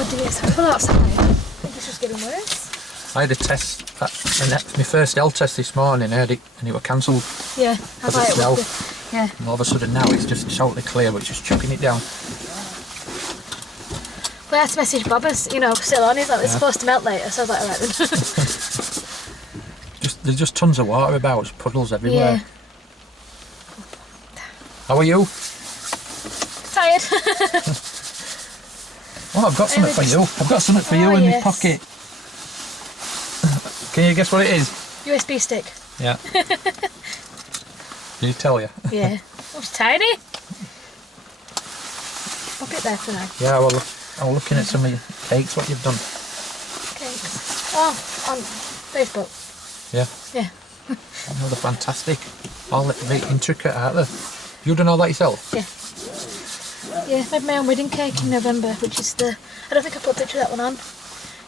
Oh dear, it's horrible outside. I think it's just getting worse. I had a test, and that's my first L test this morning, I had it, and it was cancelled. Yeah, because of snow. Yeah. And all of a sudden now it's just totally clear, but it's just chucking it down. Well, I had to message Bob as, still on. He's like, it's supposed to melt later, so I was like, alright then. There's just tons of water about, there's puddles everywhere. Yeah. How are you? Tired. Oh, I've got something for you. I've got something for you in my pocket. Can you guess what it is? USB stick. Yeah. Did he tell you? Yeah. Oh, it's tiny. Pop it there for now. Yeah, well, I'm looking at some of your cakes, what you've done. Cakes. Oh, on Facebook. Yeah. Yeah. Oh, they're fantastic. All very intricate, aren't they? You done all that yourself? Yeah. Yeah, I made my own wedding cake in November, which is I don't think I put a picture of that one on.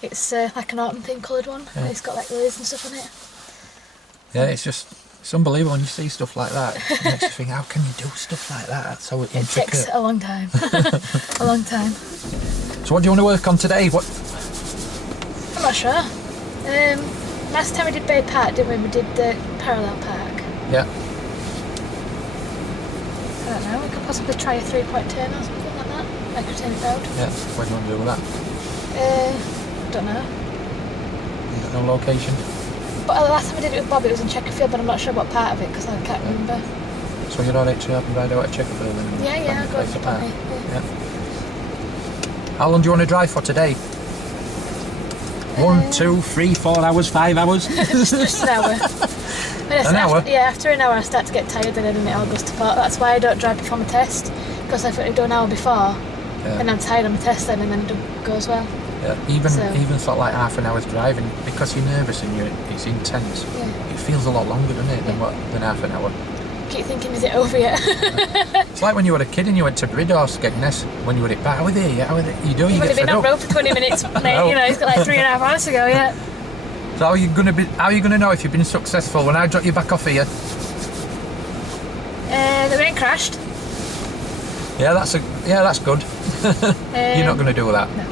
It's like an autumn theme coloured one. Yeah. And it's got like lilies and stuff on it. Yeah, it's unbelievable when you see stuff like that. It makes you think, how can you do stuff like that? It's so intricate. It takes a long time. A long time. So what do you want to work on today? What? I'm not sure. Last time we did Bay Park, didn't we? We did the parallel park. Yeah. I don't know, we could possibly try a 3-point turn or something like that. Like a turn road. Yeah, what do you want to do with that? Don't know. You got no location? But the last time I did it with Bob, it was in Chequerfield, but I'm not sure what part of it because I can't remember. So you're alright to help me ride out at Chequerfield then? Yeah, I'll go to Park. Yeah. How long do you want to drive for today? 1, 2, 3, 4 hours, 5 hours? just an hour. An hour? After an hour I start to get tired and then it all goes to pot. That's why I don't drive before my test, because if I do an hour before and I'm tired on my test then and then it don't go as well. Yeah, even sort of like half an hour's driving, because you're nervous and it's intense, it feels a lot longer, doesn't it, than half an hour. Keep thinking, is it over yet? It's like when you were a kid and you went to Bridhorse Skegness, when you were at How are they? How are they? You do, you get been fed on up. road for 20 minutes, mate, it's got like 3.5 hours to go, yeah. So how are you gonna know if you've been successful when I drop you back off here? They ain't crashed. Yeah, that's good. You're not gonna do that. No.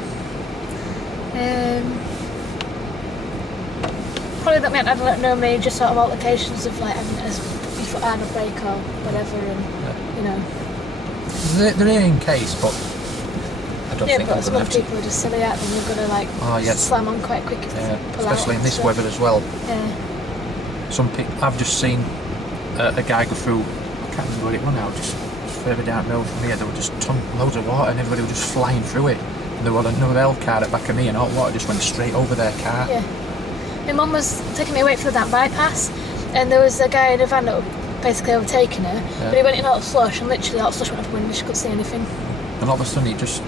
Probably that meant I don't know major sort of altercations of like having a foot on a brake or whatever, and They're in case, but I don't think but I'm some gonna other people are just silly out and you're gonna like slam on quite quick if you pull especially out in this weather as well. Yeah. Some people, I've just seen a guy go through, I can't remember what it was now, just further down the road from here, there were just loads of water and everybody was just flying through it. And there was another L car at the back of me and hot water just went straight over their car. Yeah. My mum was taking me away from that bypass and there was a guy in a van that was basically overtaking her, but he went in out of slush and literally out of slush went up the window, she couldn't see anything. And all of a sudden he just,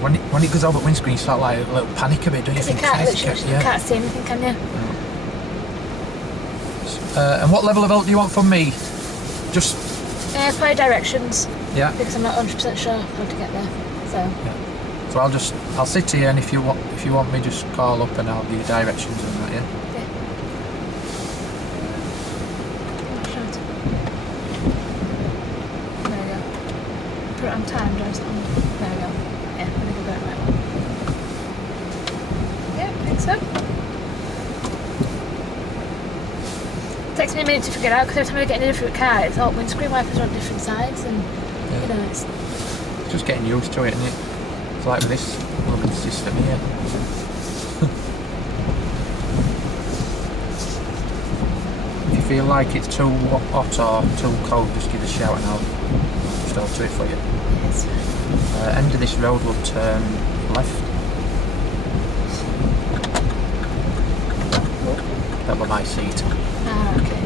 when it goes over the windscreen, you start like a little panic a bit, don't you? Because you can't see anything, can you? And what level of help do you want from me? Just... Play directions. Yeah. Because I'm not 100% sure how to get there, so... Yeah. So I'll sit here and if you want me, just call up and I'll give you directions and that, yeah? Yeah. There we go. Put it on time, drives it on. There we go. Yeah, I think I've got it right one. Yeah, I think so. It takes me a minute to figure it out because every time I get in a different car, it's all windscreen wipers are on different sides and it's just getting used to it, isn't it? It's like with this little system here. If you feel like it's too hot or too cold, just give a shout and I'll just alter it for you. Yes. End of this road will turn left. That was my seat. Ah, okay.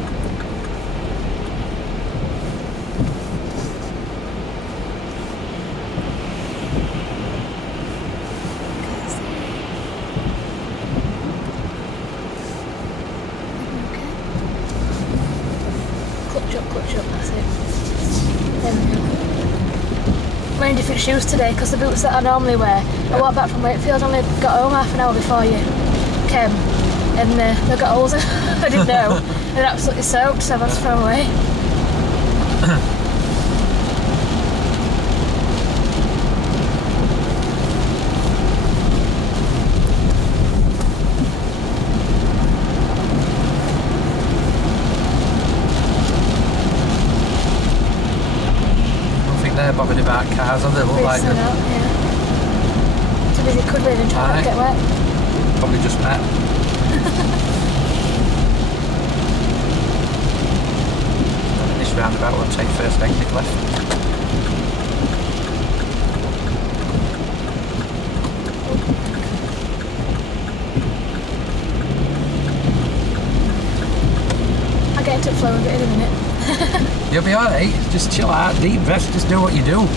Clutch up, that's it. There we go. I'm wearing different shoes today because the boots that I normally wear, I walked back from Wakefield, I only got home half an hour before you came, and they've got holes in I didn't know. They're absolutely soaked, so I've had to throw them away. they're bothered about cars, and they look like them. Yeah. Too busy cuddling and trying not to get wet. Probably just met. And this roundabout will take first exit left. I'll get into the flow of it in a minute. You'll be alright, just chill out, deep breaths, just do what you do.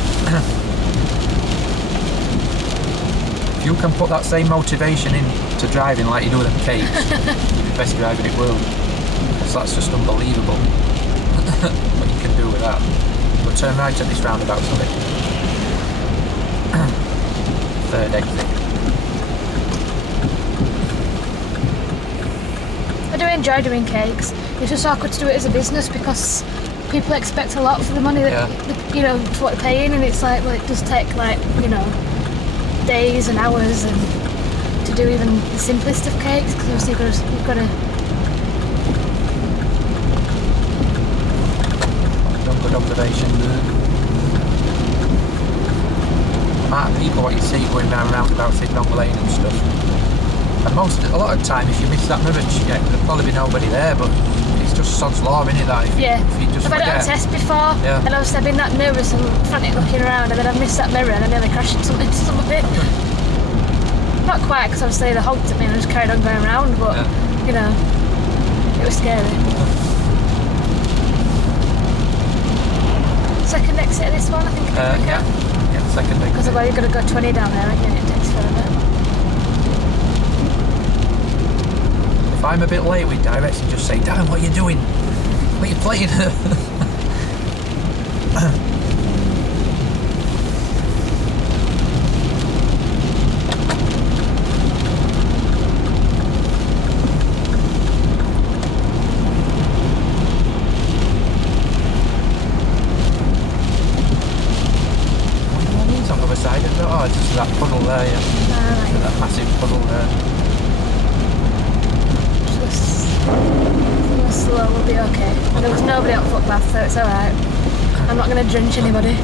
If you can put that same motivation into driving like you do with them cakes, you're the best driver in the world. Because that's just unbelievable what you can do with that. We'll turn right at this roundabout, sorry. Third exit. I do enjoy doing cakes. It's just awkward to do it as a business because people expect a lot for the money that you know, for what they're paying, and it's like, well, it does take like, you know, days and hours and to do even the simplest of cakes, because obviously you've got to Good observation. The amount of people what you see going down roundabouts in wrong lane and stuff. And a lot of the time, if you miss that mirror check, there'll probably be nobody there, but it's just sod's law, innit, that? If you just I've had it on test before, and obviously I've been that nervous and frantic looking around, and then I've missed that mirror and I nearly crashed into some of it. Not quite, because obviously they honked at me and I just carried on going around, but, you know, it was scary. Second exit of this one, I think. Yeah, second exit. Because otherwise you've got to go 20 down there, and it takes forever. If I'm a bit late with directs, you just say, Darren, what are you doing? What are you playing? On the other side of it? Oh, just that puddle there, yeah. Right. That massive puddle there. Slow will be okay. And there was nobody on footpath, so it's alright. I'm not going to drench anybody.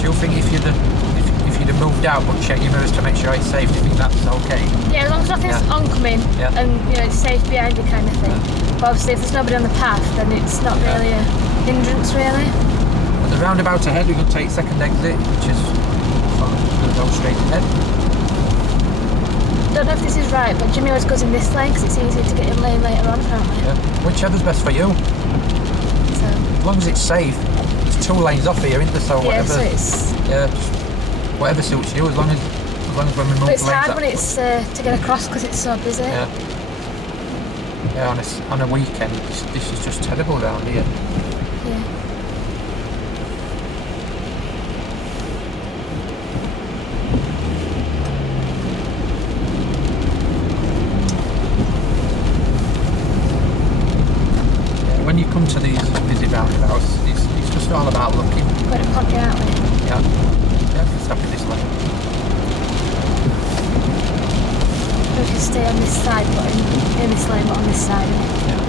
Do you think if you'd have moved out but check your mirrors to make sure it's safe, do you think that's okay? Yeah, as long as nothing's oncoming and you know it's safe behind you kind of thing. But obviously if there's nobody on the path, then it's not really a hindrance really. At the roundabout ahead we're going to take second exit, which is going to go straight ahead. I don't know if this is right, but Jimmy always goes in this lane because it's easier to get in lane later on apparently. Yeah. Whichever's best for you. So, as long as it's safe. It's 2 lanes off here, isn't there? So whatever. So it's... Yeah, just whatever suits you. As long as when we move. But it's lanes hard when it's to get across because it's so busy. Yeah. Yeah, on a weekend, this is just terrible around here. Yeah. When you come to these busy roundabouts, it's just all about looking. We're at Ponty, aren't we? Yeah, let's have this lane. We can stay on this side, but in this lane, but on this side. Yeah.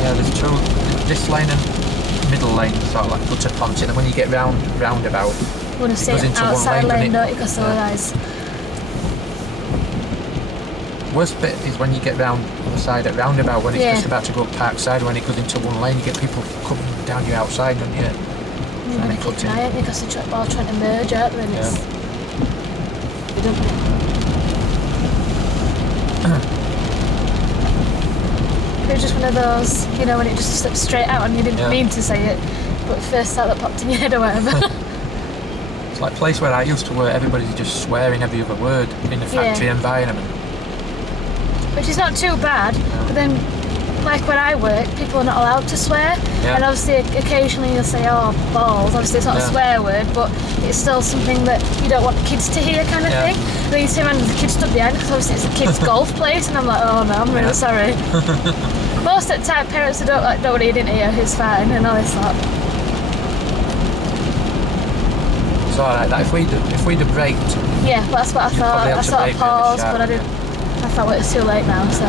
Yeah, there's 2. This lane and middle lane sort of like gutter Ponty, and then when you get roundabout, You want to stay outside lane, don't you? Because otherwise. Worst bit is when you get round on the side at roundabout when it's just about to go up Parkside, when it goes into one lane, you get people coming down your outside, don't you? You're going to keep an eye on you because they're all trying to merge out there. Yeah. It was just one of those, you know, when it just slipped straight out and you didn't mean to say it, but the first thought that popped in your head or whatever. It's like a place where I used to work, everybody's just swearing every other word in a factory environment. Which is not too bad, but then, like where I work, people are not allowed to swear, and obviously occasionally you'll say, oh, balls, obviously it's not a swear word, but it's still something that you don't want the kids to hear kind of thing. And then you see, man, the kids stood behind because obviously it's a kids' golf place, and I'm like, oh no, I'm really sorry. Most of the time, parents who don't want to didn't hear, it's fine, and all this lot. It's alright, that if we'd have braked. Yeah, well, that's what I thought. I sort of paused, but I felt like it's too late now, so.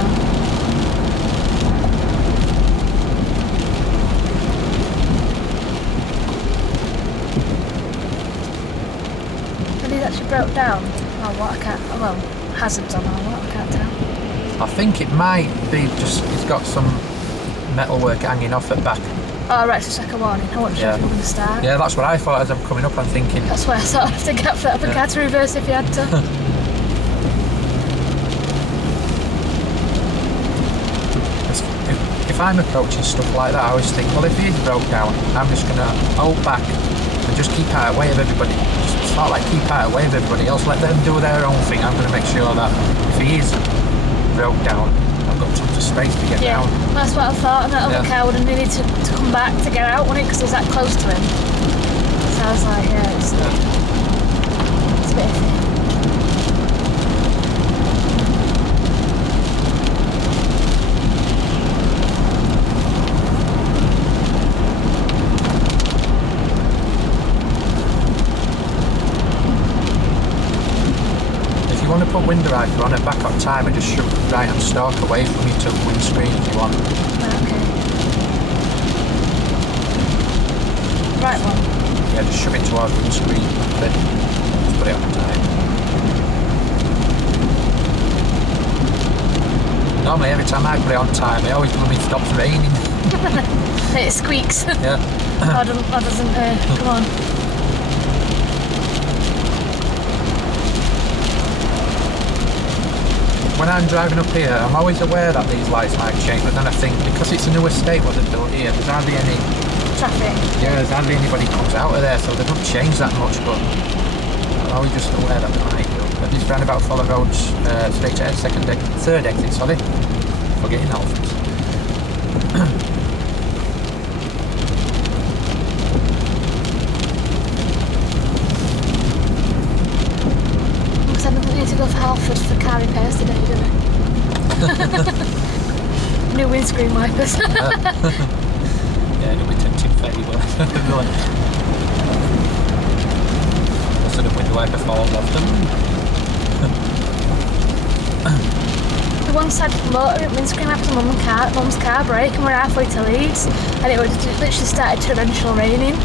But he's actually broke down. Oh, what I can't. Oh, well, hazards on or what I can't tell. I think it might be just he's got some metalwork hanging off at back. Oh, right, it's just like a warning. I wasn't sure if you were going to start. Yeah, that's what I thought as I'm coming up. I'm thinking. That's why I sort of have to get up and to reverse if you had to. If I'm approaching stuff like that, I always think, well, if he is broke down, I'm just going to hold back and just keep out of the way of everybody. Just sort of like keep out of the way of everybody else. Let them do their own thing. I'm going to make sure that if he is broke down, I've got tons of space to get down. That's what I thought, and that other car would have needed to come back to get out, wouldn't it? Because it was that close to him. So I was like, it's a bit iffy. If you want to put window wiper on a backup timer, just shove the right hand stalk away from you to windscreen if you want. Okay. Right one. Yeah, just shove it towards windscreen, then just put it on time. Normally every time I put it on time, it always blooming stops raining. It squeaks. Yeah. Or doesn't, come on. When I'm driving up here, I'm always aware that these lights might change, but then I think, because it's a new estate what they've built here, there's hardly any... Traffic. Yeah, there's hardly anybody comes out of there, so they don't change that much, but I'm always just aware that they might do. But this roundabout follow roads, straight ahead, third exit, sorry. Forgetting all things. Because I didn't need to go for Halford for car repairs today, did I? New windscreen wipers. Yeah, it'll be tempting fairly well. Also the window wiper falls off them. The one side motor windscreen wipers on mum's car brake, and we're halfway to Leeds, and it literally started torrential raining.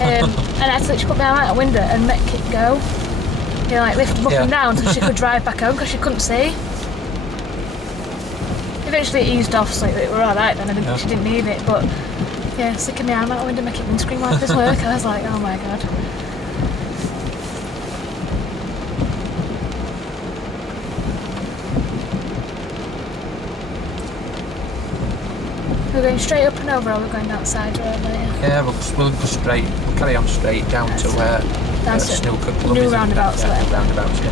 And I had to literally put my arm out the window and make it go. You know, like lift them up and down so she could drive back home because she couldn't see. Eventually it eased off, so it were alright then. She didn't need it, but yeah, sticking my arm out the window, making windscreen wipers work. I was like, oh my god. We're going straight up and over, or we're going down side road later? Yeah, we'll go straight. We'll carry on straight down to where Snooker Club new is. roundabouts, Yeah, roundabouts, yeah.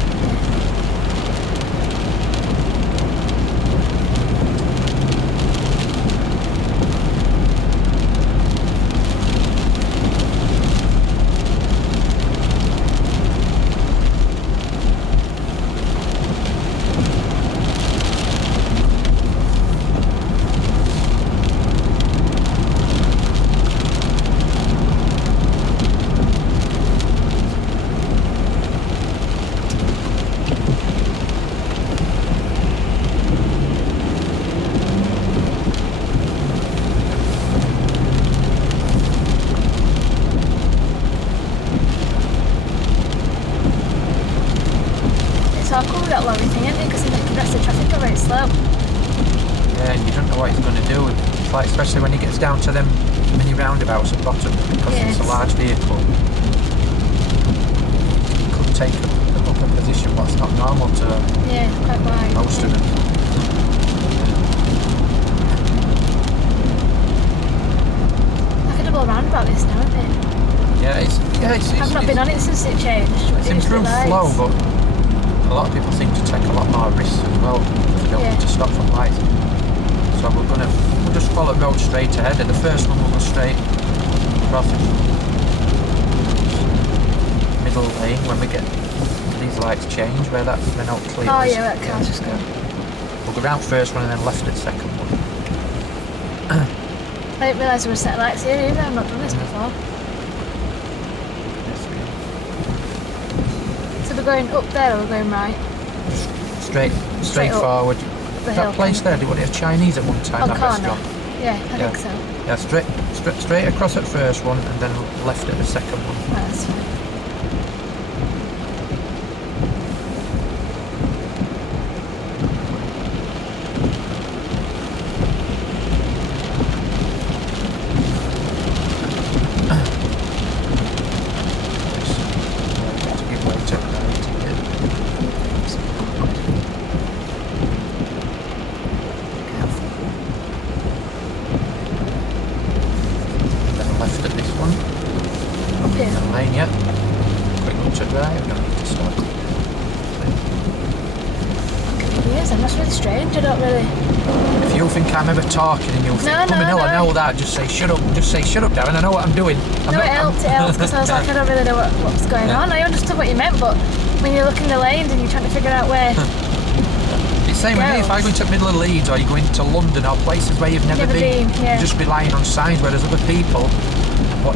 So I'll cover that lorry thing, isn't it? Because the rest of the traffic go very slow. Yeah, and you don't know what he's going to do. It's like, especially when he gets down to them mini roundabouts at the bottom, because it's a large vehicle. It could take them up a position what's not normal to quite wide. most of them. Like a double roundabout this now, isn't it? I've not been on it since it changed. It's improved flow, but a lot of people seem to take a lot more risks as well. They don't need to stop for lights. So we'll just follow the road straight ahead. And the first one we'll go straight across middle lane when we get these lights change where that Renault clears. Oh yeah, that car's just gone. We'll go round first one and then left at second one. I didn't realise there were set lights here either. I've not done this before. So we're going up there or we're going right? straight up forward. the hill. That place there, they were a Chinese at one time, On that corner. restaurant. Yeah, I think so. Yeah, straight across at first one and then left at the second one. Right, that's fine. Strange, I don't really. If you think I'm ever talking and you'll think, I know that, just say shut up, Darren, I know what I'm doing. It helped, because I was like, I don't really know what's going on. I understood what you meant, but when you're looking the lanes and you're trying to figure out where. It's the same with me, if I go into the middle of Leeds or you go into London or places where you've never been, yeah. you just relying on signs, whereas other people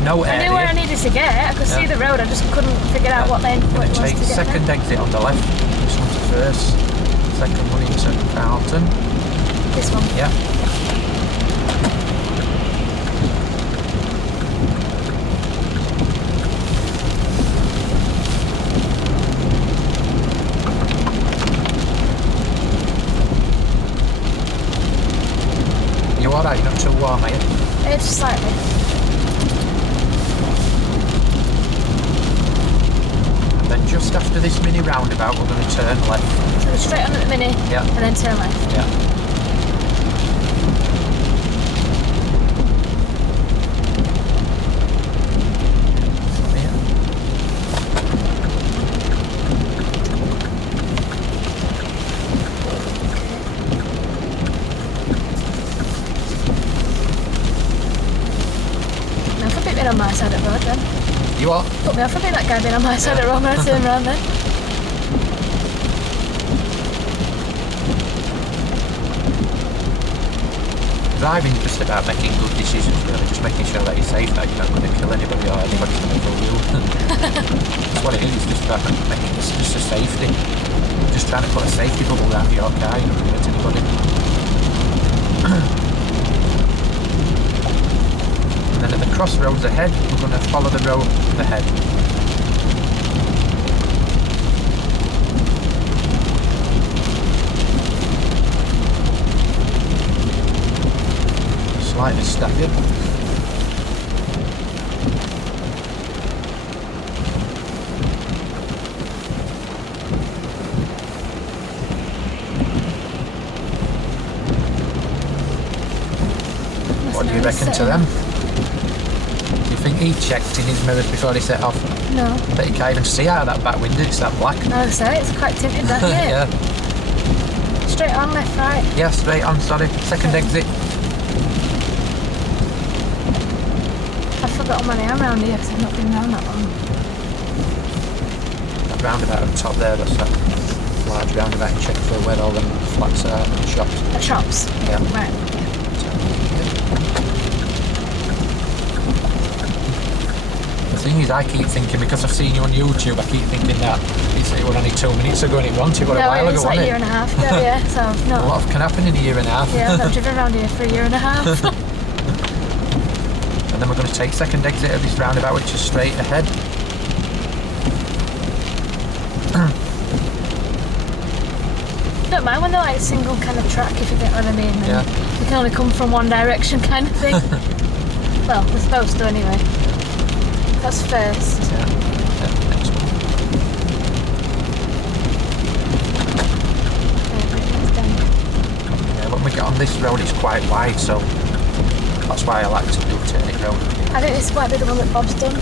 area. I knew where I needed to get, I could see the road, I just couldn't figure out what lane it was to get. Take second exit on the left, this one's first. Second one into Carlton. This one? Yeah. You alright? You're not too warm, are you? Just slightly. And then just after this mini roundabout, we're going to turn left. So straight on at the mini, yeah, and then turn left. Yeah. Now for being on my side of the road then. You what? Put me off for being that guy being on my side of the road when I turn around then. Driving just about making good decisions, really, just making sure that you're safe, that you're not going to kill anybody or anybody's going to kill you. That's what it is, it's just about making it's just a safety. Just trying to put a safety bubble around your car, you're not going to hurt anybody. And then at the crossroads ahead, we're going to follow the road ahead. Slightly staggered. What do you reckon to them? Do you think he checked in his mirrors before he set off? No. I bet you can't even see out of that back window, it's that black. No, sorry, it's quite tinted that, isn't it? Yeah. Straight on, left, right? Yeah, straight on, sorry. Second exit. I've forgotten when I am round here because I've not been round that long. That roundabout at the top there, that's that large roundabout in Checkfield where all them flats are and the shops. The shops? Yeah. Right. The thing is, I keep thinking, because I've seen you on YouTube, I keep thinking that it was only 2 minutes ago and it wasn't, but a while ago, it's like a year and a half ago, yeah, so no. A lot can happen in a year and a half. Yeah, I've driven around here for a year and a half. And then we're going to take second exit of this roundabout, which is straight ahead. Don't mind when they're like single kind of track, if you get what I mean. Yeah. You can only come from one direction kind of thing. Well, we're supposed to anyway. That's first. Yeah, next one. Yeah, when we get on this road, it's quite wide, so that's why I like to do turning road. I think this might be the one that Bob's done.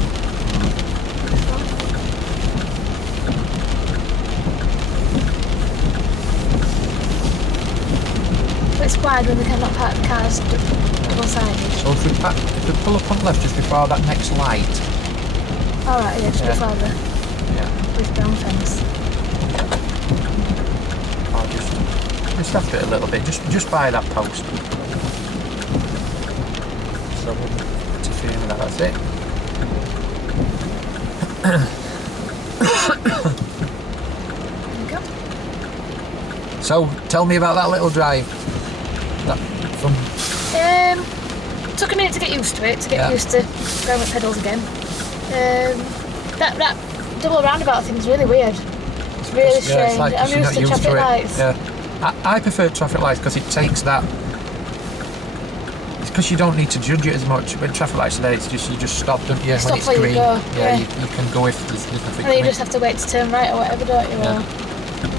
But it's wide when we cannot park the cars double-sided. So if we pull up on left just before that next light. Alright, yeah, just before the with brown fence. I'll just after it a little bit, just by that post. So we'll interfere with that, that's it. There you go. So tell me about that little drive. That from Took a minute to get used to it, to get used to going with pedals again. That double roundabout thing's really weird. It's really strange. Like I'm used to traffic lights. Yeah, I prefer traffic lights because it takes that. It's because you don't need to judge it as much. With traffic lights today, it's just you just stop, don't you? Stop when it's where green. you go. Yeah. You can go if there's nothing. And then you just have to wait to turn right or whatever, don't you?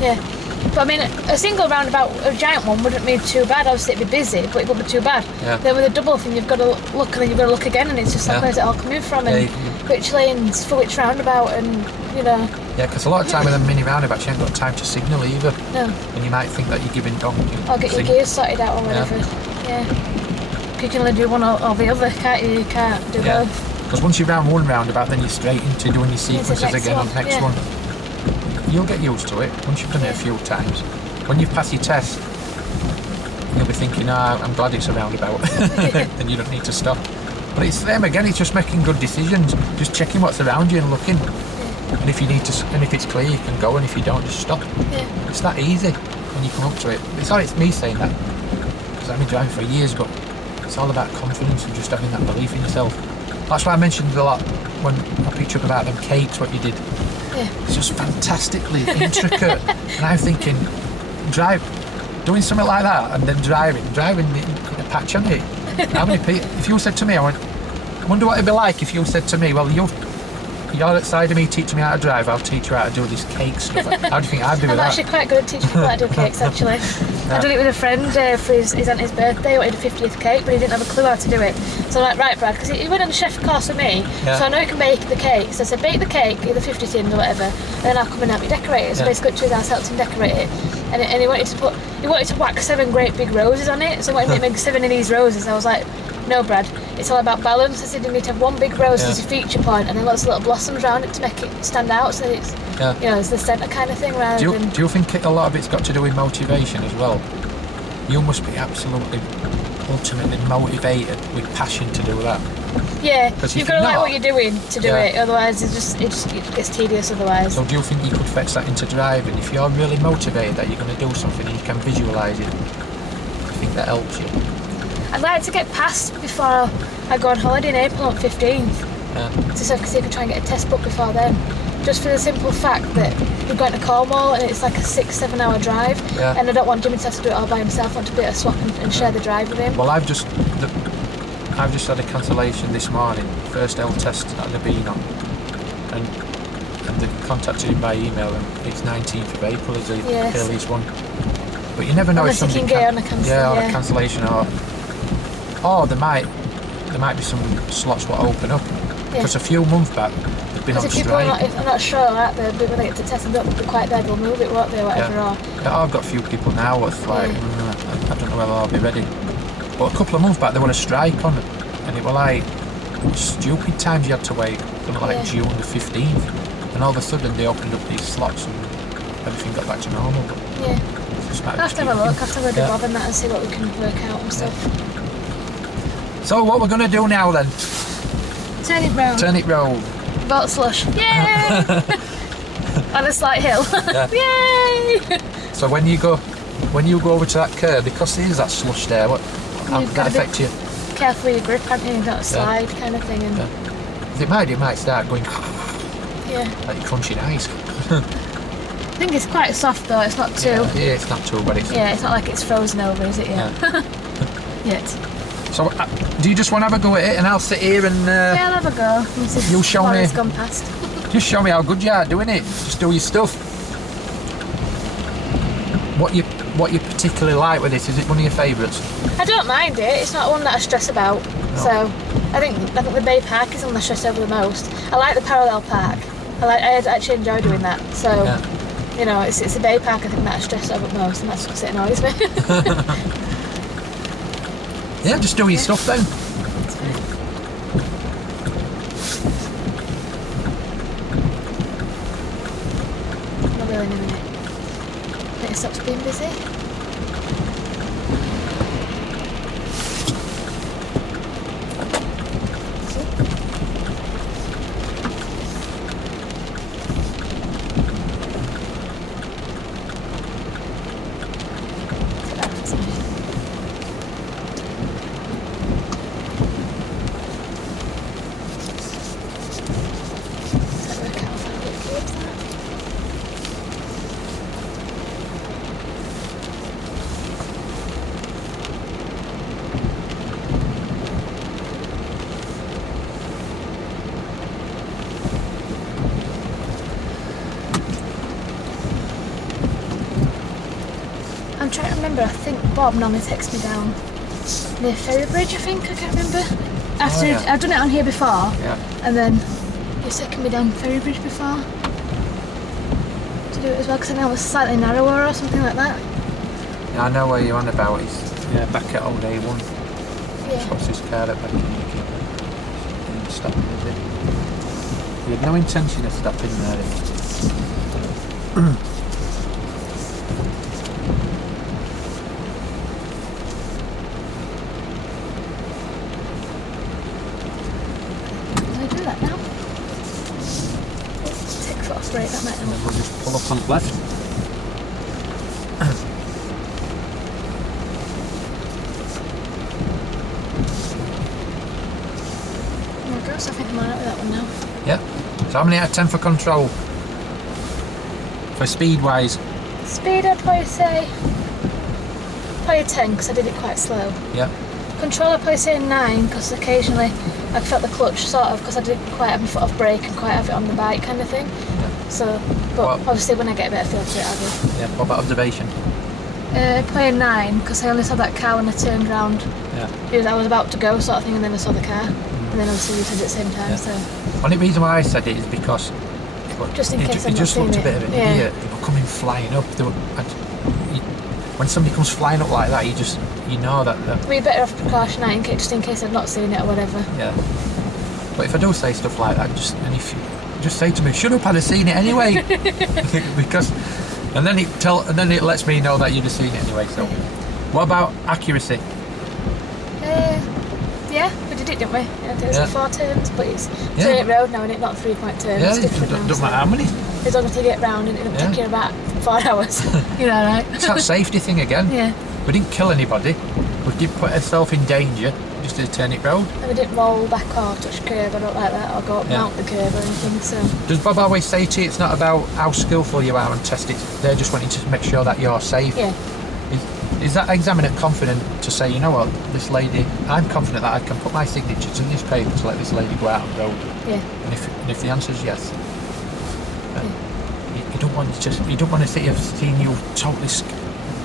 Yeah. But I mean, a single roundabout, a giant one, wouldn't be too bad. Obviously, it'd be busy, but it wouldn't be too bad. Yeah. Then with a double thing, you've got to look and then you've got to look again, and it's just like, where's it all coming from? And which lanes for which roundabout, and you know. Yeah, because a lot of time with a mini roundabouts, you ain't got time to signal either. No. And you might think that you're giving dog. Or get your gears sorted out or whatever. Yeah. You can only do one or the other, can't you? You can't do both. Because once you've round one roundabout, then you're straight into doing your sequences again on the next one. You'll get used to it once you've done it a few times. When you've passed your test, you'll be thinking, I'm glad it's a roundabout. And you don't need to stop. But it's them again, it's just making good decisions, just checking what's around you and looking. And if you need to, and if it's clear, you can go, and if you don't, just stop. It's that easy when you come up to it. It's me saying that, because I've been driving for years, but it's all about confidence and just having that belief in yourself. That's why I mentioned a lot when I picked up about them cakes, what you did. It's just fantastically intricate. And I'm thinking, doing something like that, and then driving in a patch on it. How many people? If you said to me, I wonder what it'd be like if you said to me, well, you're outside of me teaching me how to drive, I'll teach you how to do this cake stuff. How do you think I'd do with that? I'm actually quite good at teaching people how to do cakes, actually. I did it with a friend for his auntie's birthday. He wanted a 50th cake, but he didn't have a clue how to do it. So I'm like, right, Brad, because he went on the chef course with me, so I know he can bake the cake. So I said, bake the cake, either 50 tins or whatever, and then I'll come and help you decorate it. So basically, to his house, helped him decorate it. And he wanted to wax 7 great big roses on it. So he wanted me to make 7 of these roses. I was like, no, Brad, it's all about balance. I said you need to have one big rose as a feature point, and then lots of little blossoms around it to make it stand out, so that it's it's the centre kind of thing rather than. Do you think a lot of it's got to do with motivation as well? You must be absolutely ultimately motivated with passion to do that. Yeah, you've got to like what you're doing to do it, otherwise it gets tedious otherwise. So do you think you could fetch that into driving? If you're really motivated that you're going to do something and you can visualise it, I think that helps you. I'd like to get passed before I go on holiday in April on 15th. To see if I can try and get a test book before then. Just for the simple fact that we're going to Cornwall and it's like a 6-7 hour drive, and I don't want Jimmy to have to do it all by himself. I want to be able to swap and share the drive with him. Well, I've just had a cancellation this morning. First L test that they've been on, and they contacted him by email, and it's 19th of April is the earliest one. But you never know if somebody can get on a cancellation or there might be some slots what open up. Because a few months back they've been on strike. People are not sure, aren't they? But when they get to test and don't be quite there, they'll move it, won't they, or whatever. I've got a few people now with like, I don't know whether I'll be ready. But a couple of months back, they were a strike on, and it was stupid times you had to wait from like June the 15th, and all of a sudden they opened up these slots and everything got back to normal. But I'll have to have a look, I'll have to have a bit of that and see what we can work out and stuff. So what we're going to do now then? Turn it round. Vault slush. Yay! On a slight hill. Yay! So when you go over to that curve, because there is that slush there, how could that affect you? Careful with your grip, aren't you? Don't slide kind of thing. And it might start going like crunching ice. I think it's quite soft though, it's not too. Yeah, it's not too, but it's not like it's frozen over, is it? Yet. So, do you just want to have a go at it, and I'll sit here and... I'll have a go. You'll show me. It's gone past. Just show me how good you are doing it. Just do your stuff. What you particularly like with it? Is it one of your favourites? I don't mind it. It's not one that I stress about. No. So, I think the Bay Park is the one I stress over the most. I like the parallel park. I actually enjoy doing that. So, it's the Bay Park I think that I stress over the most, and that's what annoys me. Yeah, just do your stuff then. That's fine. Not really in a minute. I think it stops being busy. I'm trying to remember, I think Bob normally takes me down near Ferry Bridge, I think, I can't remember. After I've done it on here before, and then he's taken me down Ferry Bridge before to do it as well, because I know it was slightly narrower or something like that. Yeah, I know where you're on about. It's back at old A1. Yeah. What's this car at back in Nikki? Didn't stop, did it? You had no intention of stopping there. Right, that might And then help. we'll just pull up on the left. There we go, so I think I'm alright with that one now. Yeah. So how many out of 10 for control? For speed wise? Speed, I'd probably say 10 because I did it quite slow. Yeah. Control, I'd probably say 9 because occasionally I felt the clutch sort of because I didn't quite have my foot off brake and quite have it on the bike kind of thing. Yeah. So, but obviously when I get a better feel for it, I will. Yeah. What about observation? Probably 9 because I only saw that car when I turned round. Yeah. I was about to go sort of thing, and then I saw the car, and then obviously we said it at the same time. Yeah. So Only reason why I said it is because just in case it just looked a bit of an idiot. They were coming flying up. When somebody comes flying up like that, you know that. We're better off precaution, just in case I've not seen it or whatever. Yeah. But if I do say stuff like that, if you just say to me, "Shut up, I'd have seen it anyway," because, and then it lets me know that you'd have seen it anyway. So, what about accuracy? Yeah, we did it, didn't we? Yeah, it was like 4 turns, but it's turning road now, and it's not 3-point turn. Yeah, it's different it now. doesn't matter how many. As long as you get round, and it'll take you about 4 hours. You know, right? It's that safety thing again. Yeah. We didn't kill anybody. We didn't put ourselves in danger. Just to turn it round. And we didn't roll back or touch curb or not like that, or go up mount the curb or anything. So. Does Bob always say to you it's not about how skillful you are and test it? They're just wanting to make sure that you're safe. Yeah. Is that examiner confident to say, you know what, this lady, I'm confident that I can put my signatures in this paper to let this lady go out on the road? Yeah. And if the answer is yes, you don't want to see you seeing you totally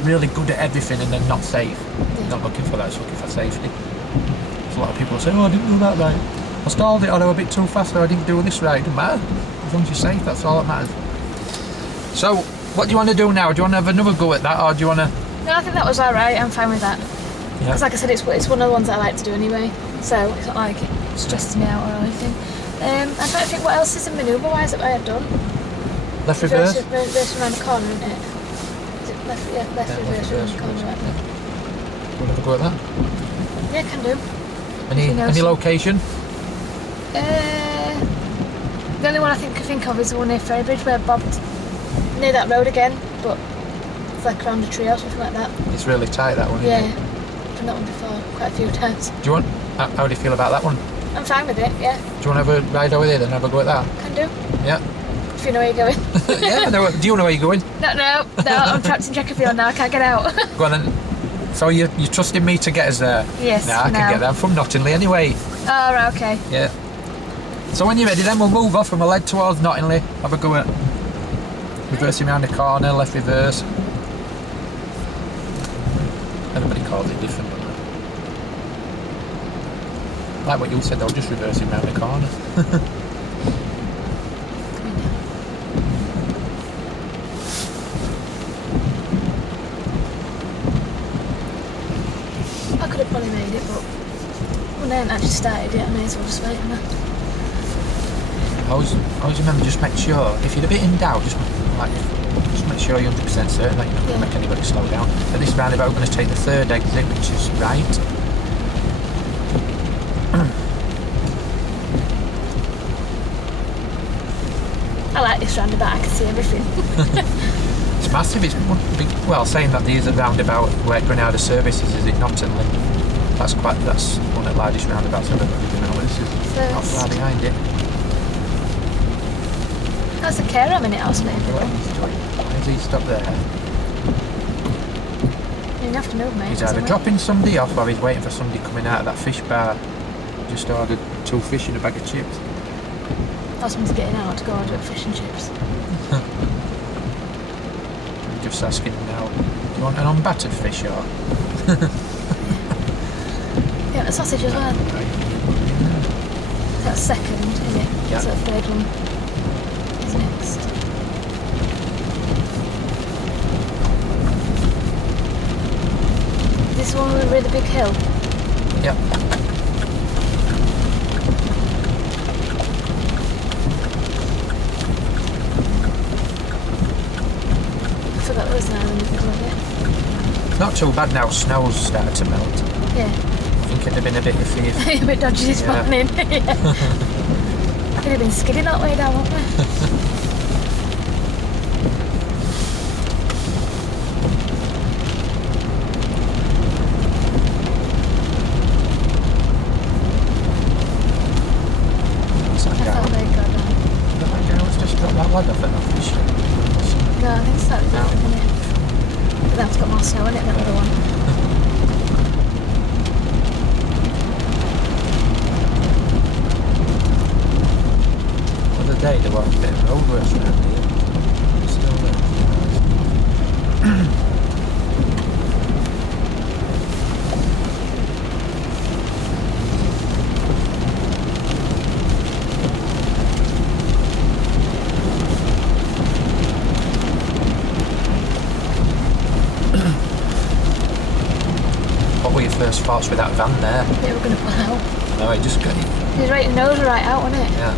really good at everything and then not safe. Yeah. Not looking for that, it's looking for safety. There's a lot of people say, oh, I didn't do that right. I stalled it, or I was a bit too fast, or I didn't do this right. It doesn't matter. As long as you're safe, that's all that matters. So, what do you want to do now? Do you want to have another go at that, or do you want to... No, I think that was alright. I'm fine with that. Yeah. Because like I said, it's one of the ones that I like to do anyway. So it's not like it stresses me out or anything. I'm trying to think what else is in manoeuvre-wise that I have done. Left reverse? Reverse around the corner, isn't it? Is it left reverse around the corner, right? Do you want to have a go at that? Yeah, can do. Any location? The only one I think of is the one near Ferry Bridge where Bob near that road again, but it's like around a tree or something like that. It's really tight, that one, Yeah, isn't it? I've done that one before quite a few times. Do you want... How do you feel about that one? I'm fine with it, yeah. Do you want to have a ride over there then, have a go at that? Can do. Yeah. If you know where you're going. Yeah, do you know where you're going? No, I'm trapped in Chesterfield now, I can't get out. Go on then. So you're trusting me to get us there? Yes, Nah, I can get there. I'm from Nottingley anyway. Oh, right, okay. Yeah. So when you're ready then we'll move off and we'll head towards Nottingley. Have a go at reversing around the corner, left reverse. Everybody calls it different, don't they? Like what you said though, just reversing around the corner. I could have probably made it, but when I hadn't actually started yet, I may as well just wait on that. I always remember, just make sure, if you're a bit in doubt, just make sure you're 100% certain that you're not going to make anybody slow down. At this roundabout, we're going to take the third exit, which is right. I like this roundabout, I can see everything. It's massive. It's one big, well, saying that there is a roundabout where Granada Services is in Nottingham. That's one of the largest roundabouts I've ever been on. This is not far behind it. That's a care home in it, also. Why does he stop there? You have to move, mate. He's either dropping somebody off or he's waiting for somebody coming out of that fish bar. Just ordered 2 fish and a bag of chips. Husband's getting out to go order fish and chips. I'm just asking now, You want an unbattered fish or? Yeah, the sausage as well. That's second, isn't it? Yeah. So the third one is next. This one with a really big hill. Yep. I forgot there was an island in the middle of it. Not too bad now, snow's started to melt. Yeah. I think it'd have been a bit iffy if... A bit dodgy this Yeah. morning. Yeah. Could have been skidding that way down, wouldn't we? What's that I guy? thought they'd go down. That guy was just dropped that lad off and off the ship. No, I think it's slightly different, isn't it? But that's got more snow in it than the other one. The other day there was a bit of roadworks around here. Still there. What were your first thoughts with that van there? They were going to pull out. No, it just got... His right nose right out, wasn't it? Yeah.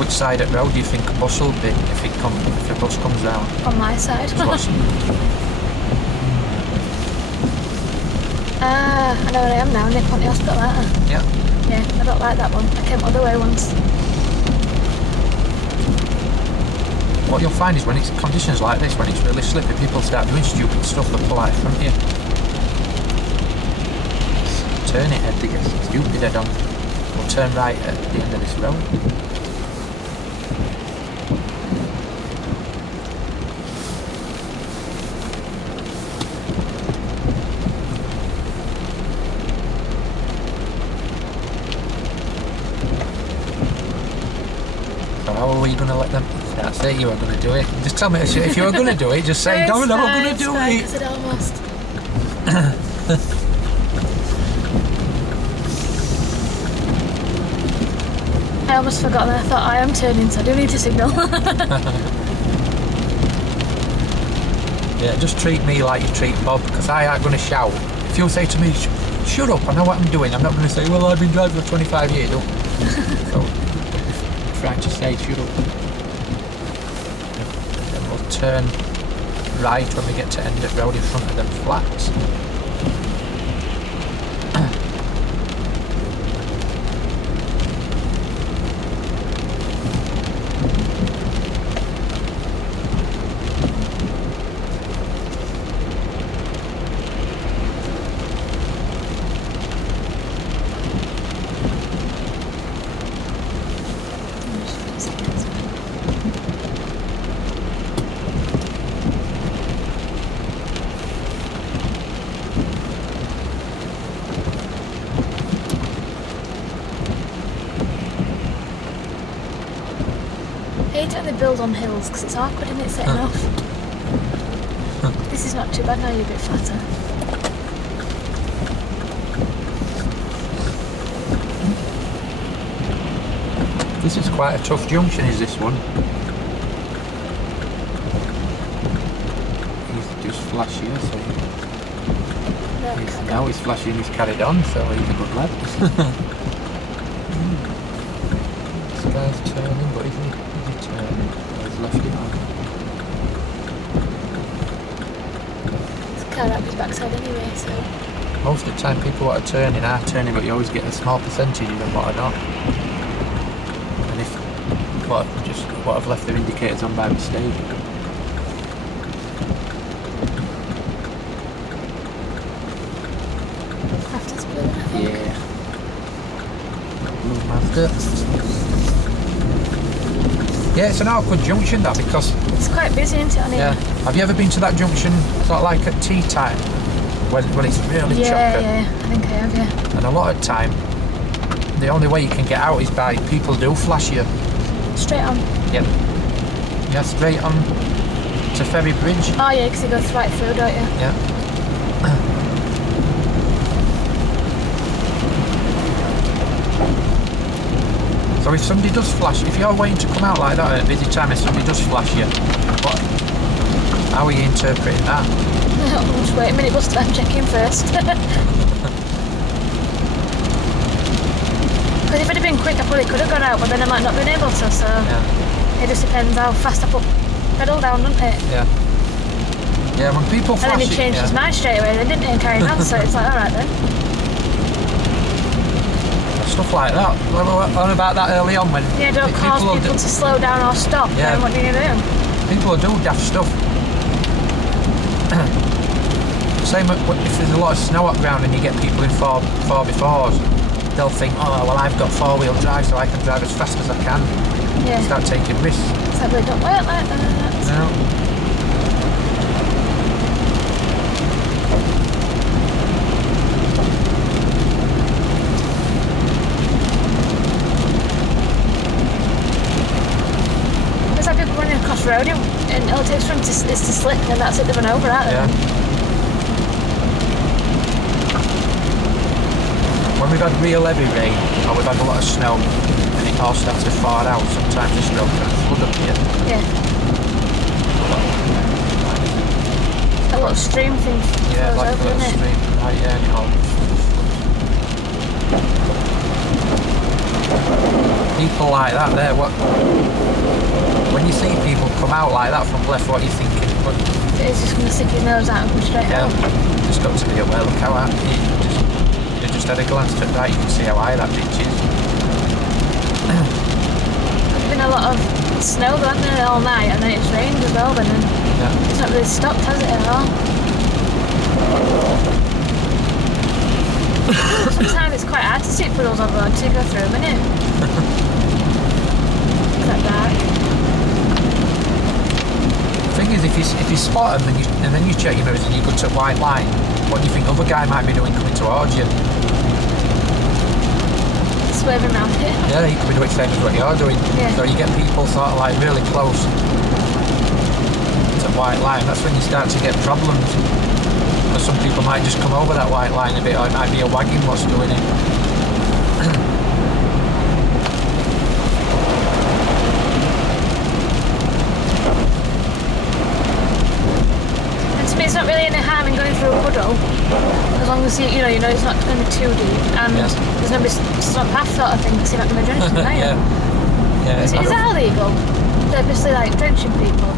Which side of the road do you think a bus will be if the bus comes round? On my side. What's- Ah, I know where I am now, Nick Ponty Hospital, aren't I? Yeah. Yeah, I don't like that one. I came other way once. What you'll find is when it's conditions like this, when it's really slippy, people start doing stupid stuff that pull out in front of you. Turn it head to get stupid head on. Or turn right at the end of this road. So how are we going to let them? That's it, you are going to do it. Just tell me if you are going to do it, just say, no, I'm going to do it. Because it almost. I almost forgot that. I thought I am turning, so I do need to signal. Yeah, just treat me like you treat Bob, because I ain't going to shout. If you say to me, shut up, I know what I'm doing, I'm not going to say, well, I've been driving for 25 years. So, trying to say, shut up. Then we'll turn right when we get to end of road in front of them flats. I hate when they build on hills because it's awkward, isn't it, setting off? This is not too bad now, you're a bit flatter. This is quite a tough junction, is this one? He's just flashy, so now he's flashy and he's carried on, so he's a good lad. This guy's turning, but is he turning? Or he's left it on? It's car up his backside anyway, so. Most of the time people that are turning, but you always get a small percentage of them what are not. And if what have left their indicators on by mistake. After blue, I think. Yeah. Blue Mazda. Yeah, it's an awkward junction that because It's quite busy, isn't it, on here? yeah. Have you ever been to that junction sort of like at tea time? When it's really chocker? Yeah, I think I have, yeah. And a lot of time the only way you can get out is by people do flash you. Straight on. Yep. Yeah, straight on. to Ferry Bridge. Oh yeah, because you go right through, don't you? Yeah. So if somebody does flash, if you're waiting to come out like that at a busy time and somebody does flash you, how are you interpreting that? I'll just wait a minute, bus time, check in first. Because if it had been quick, I probably could have got out, but then I might not have been able to, so it just depends how fast I put pedal down, doesn't it? Yeah. Yeah, when people flash and then he changed his mind straight away, then didn't he, and carried on, so it's like, alright then. Stuff like that. We were on about that early on when... Yeah, don't cause people to slow down or stop, then what do you do? People will do daft stuff. Same if there's a lot of snow up ground and you get people in 4x4s, they'll think, oh, well, I've got 4-wheel drive so I can drive as fast as I can. Yeah. Start taking risks. So they don't work like that. No. There's like people running across the road and all it takes for them is to slip and then that's it, they run over, aren't they? Yeah. When we've had real heavy rain or we've had a lot of snow and it all starts to thaw out, sometimes this road can flood up here. Yeah. A little stream thing Yeah, flows like over, a little doesn't it? stream. Right, yeah, and it all people like that there, when you see people come out like that from left, what are you thinking? He's just going to stick his nose out and come straight out. Just got to be aware, look how high, you just had a glance at that, you can see how high that ditch is. There's been a lot of snow though, hasn't there, all night, and then it's rained as well, and it's not really stopped, has it, at all? Sometimes it's quite hard to see puddles on the road to go through them, isn't it? It's that dark. The thing is, if you spot them and then you check your mirrors and you go to white line, what do you think other guy might be doing coming towards you? Swerving around it. Yeah, he could be doing the same as what you're doing. Yeah. So you get people sort of like really close to white line, that's when you start to get problems. Or some people might just come over that white line a bit, or it might be a wagon what's doing it. And to me, it's not really any harm in going through a puddle, as long as you know it's not going to be too deep, and there's no stop path sort of thing, because you're not going to drench them, are you? Yeah. Is that illegal? Purposely like drenching people?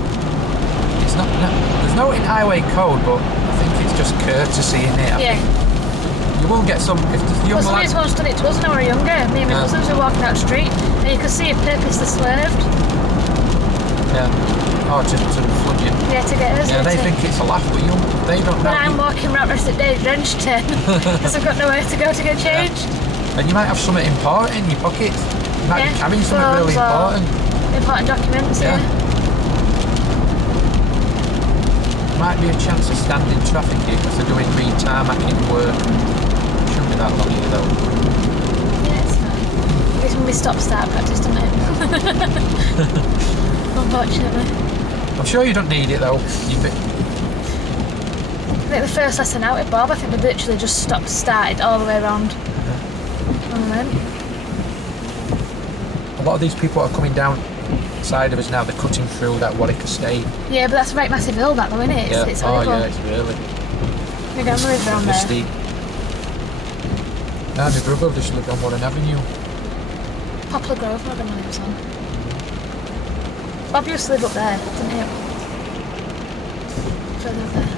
It's not. No, there's no in highway code, but I think it's just courtesy in it. I think you will get some. If the young somebody's once done it to us when we were younger. Me and my cousins were walking down the street, and you could see it purposely swerved. Yeah. Oh, to flood you. Yeah, to get us. Yeah, they think it's a laugh, but they don't know. When I'm walking around the rest of the day drenched in, because I've got nowhere to go to get changed. And you might have something important in your pocket. You might be carrying something really important. Important documents. Yeah. Might be a chance of standing traffic here because they're doing re-tarmacking work. Shouldn't be that long either though. Yeah, it's fine. It's when we stop-start practice, doesn't it? Unfortunately. I'm sure you don't need it though. I think the first lesson out at Bob, I think we literally just started all the way around. And then. A lot of these people are coming down side of us now, they're cutting through that Warwick estate. Yeah, but that's a right massive hill, that though, isn't it? It's horrible. Yeah, it's really. You're going to live around there. Steep. No, my brother just lived on Warren Avenue. Poplar Grove, I don't know what it was on. Bob used to live up there, didn't he? Further up there.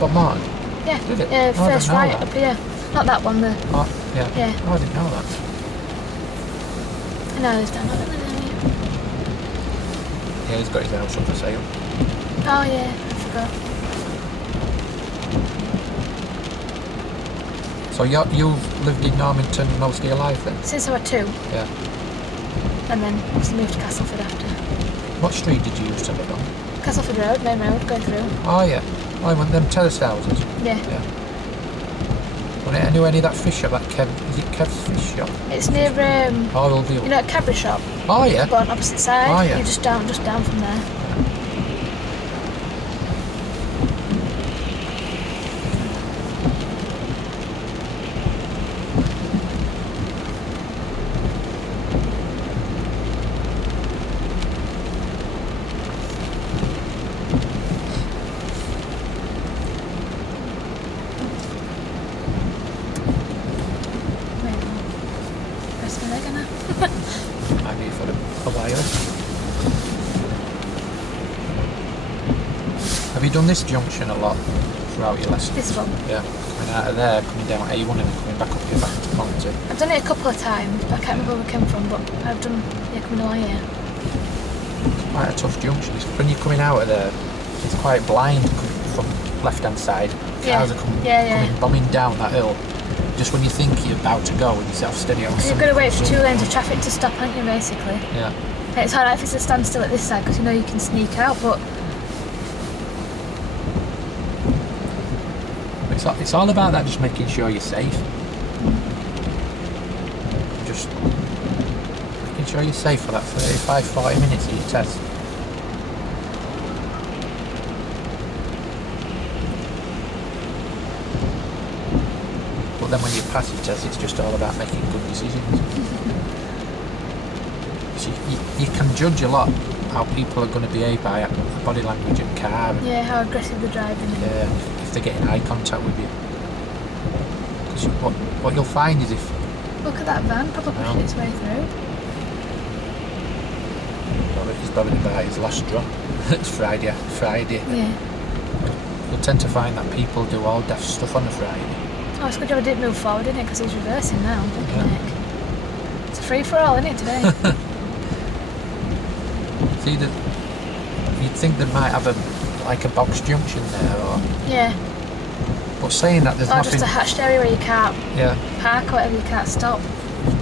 Bob Martin? Yeah. Did it? Yeah, first right that. up here. Not that one, the... Oh, yeah. Yeah. Oh, I didn't know that. I know he's down there. Yeah, he's got his house up for sale. Oh yeah, I forgot. So you've lived in Normanton most of your life then? Since I was 2. Yeah. And then obviously moved to Castleford after. What street did you used to live on? Castleford Road, main road, going through. Oh yeah. Oh, one of them terrace houses? Yeah. When I knew any of that fish shop, that Kev, is it Kev's fish shop? It's near, Oil Deal. you know, a Cadbury shop. Oh yeah. But on opposite side. Oh yeah. You're just down from there. a while. Have you done this junction a lot throughout your lessons? This one? Yeah. Coming out of there, coming down A1 and then coming back up here back to Ponty. I've done it a couple of times, but I can't remember where we came from, but I've done, coming along here. It's quite a tough junction. When you're coming out of there, it's quite blind from left-hand side. Cars are coming bombing down that hill. Just when you think you're about to go and you set off steady on you've got to wait for 2 lanes of traffic to stop, haven't you, basically? Yeah. It's hard if it's a standstill at this side because you know you can sneak out, but it's all about that, just making sure you're safe. Just making sure you're safe for that 35-40 minutes of your test. But then when you pass your test, it's just all about making good decisions. So you can judge a lot how people are going to behave by body language and car. And, how aggressive they're driving. Yeah, if they're getting eye contact with you. Because what you'll find is if... Look at that van, probably pushing its way through. He's bothered about his last drop. It's Friday. Yeah. You'll tend to find that people do all daft stuff on a Friday. Oh, it's good job I didn't move forward, didn't it? Because he's reversing now. It's a free-for-all, isn't it, today? See, you'd think they might have a box junction there, or... Yeah. But saying that, there's or nothing... just a hatched area where you can't park or whatever, you can't stop.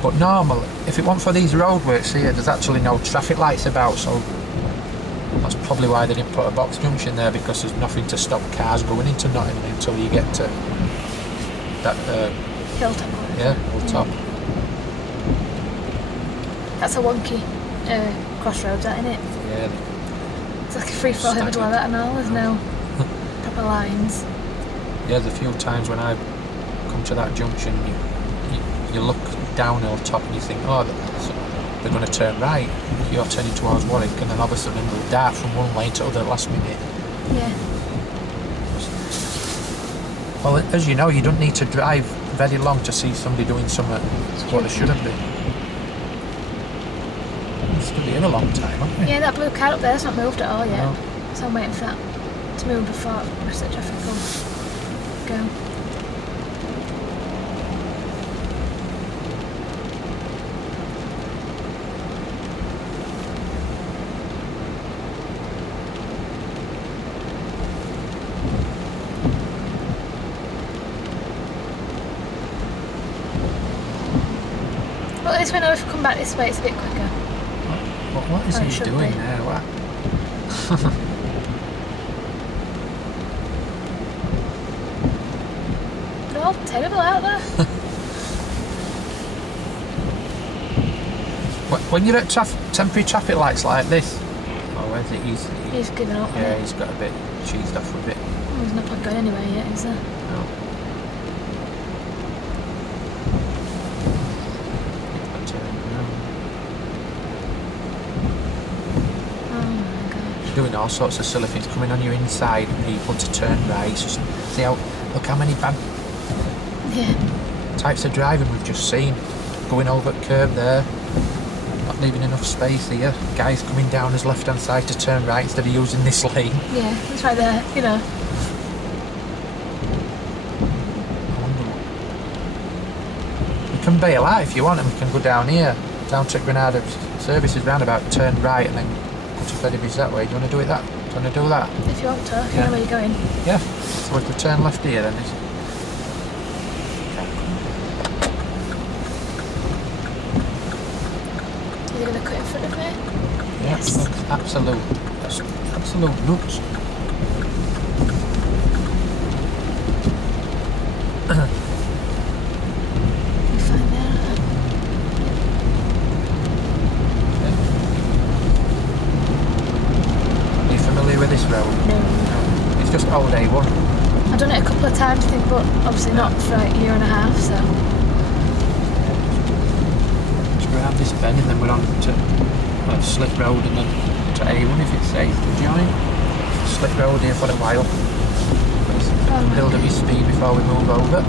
But normally, if it weren't for these roadworks here, there's actually no traffic lights about, so that's probably why they didn't put a box junction there, because there's nothing to stop cars going into Nottingham until you get to that... Hilltop. Hilltop. That's a wonky crossroads, that, isn't it? Yeah. It's like a free-for-all in the middle of that and all, there's no proper lines. Yeah, there's a few times when I've come to that junction, you look downhill top and you think, oh, they're going to turn right. You're turning towards Warwick, and then all of a sudden they'll dart from one lane to the other last minute. Yeah. Well, as you know, you don't need to drive very long to see somebody doing something what they shouldn't be. It's going to be in a long time, hasn't it? Yeah, that blue car up there's not moved at all yet. No. So I'm waiting for that to move before the rest of the traffic will go. Well, at least we know if we come back this way it's a bit quicker. What is he doing be. there? What? They're all terrible out there. When you're at temporary traffic lights like this, where's it? He's given up. Yeah, he's got a bit cheesed off with it. Oh, there's no point going anywhere yet, is there? No. Doing all sorts of silly things, coming on your inside people to turn right. Just see look how many bad types of driving we've just seen. Going over at curb there, not leaving enough space here. Guys coming down his left hand side to turn right instead of using this lane. Yeah, it's right there, you know. We can bail out if you want, and we can go down here, down to Granada Services Roundabout, turn right and then to Fedibridge that way. Do you want to do it that? Do you want to do that? If you want to, if you know where you're going. Yeah. So we could turn left here then. Is he going to cut in front of me? Yeah, Yes. Absolute nuts. You find there. With this road? No. It's just old A1. I've done it a couple of times, I think, but obviously not for a year and a half, so. Just go around this bend and then we're on to Slip Road and then to A1 if it's safe to join. Slip Road here for a while. Build up your speed before we move over.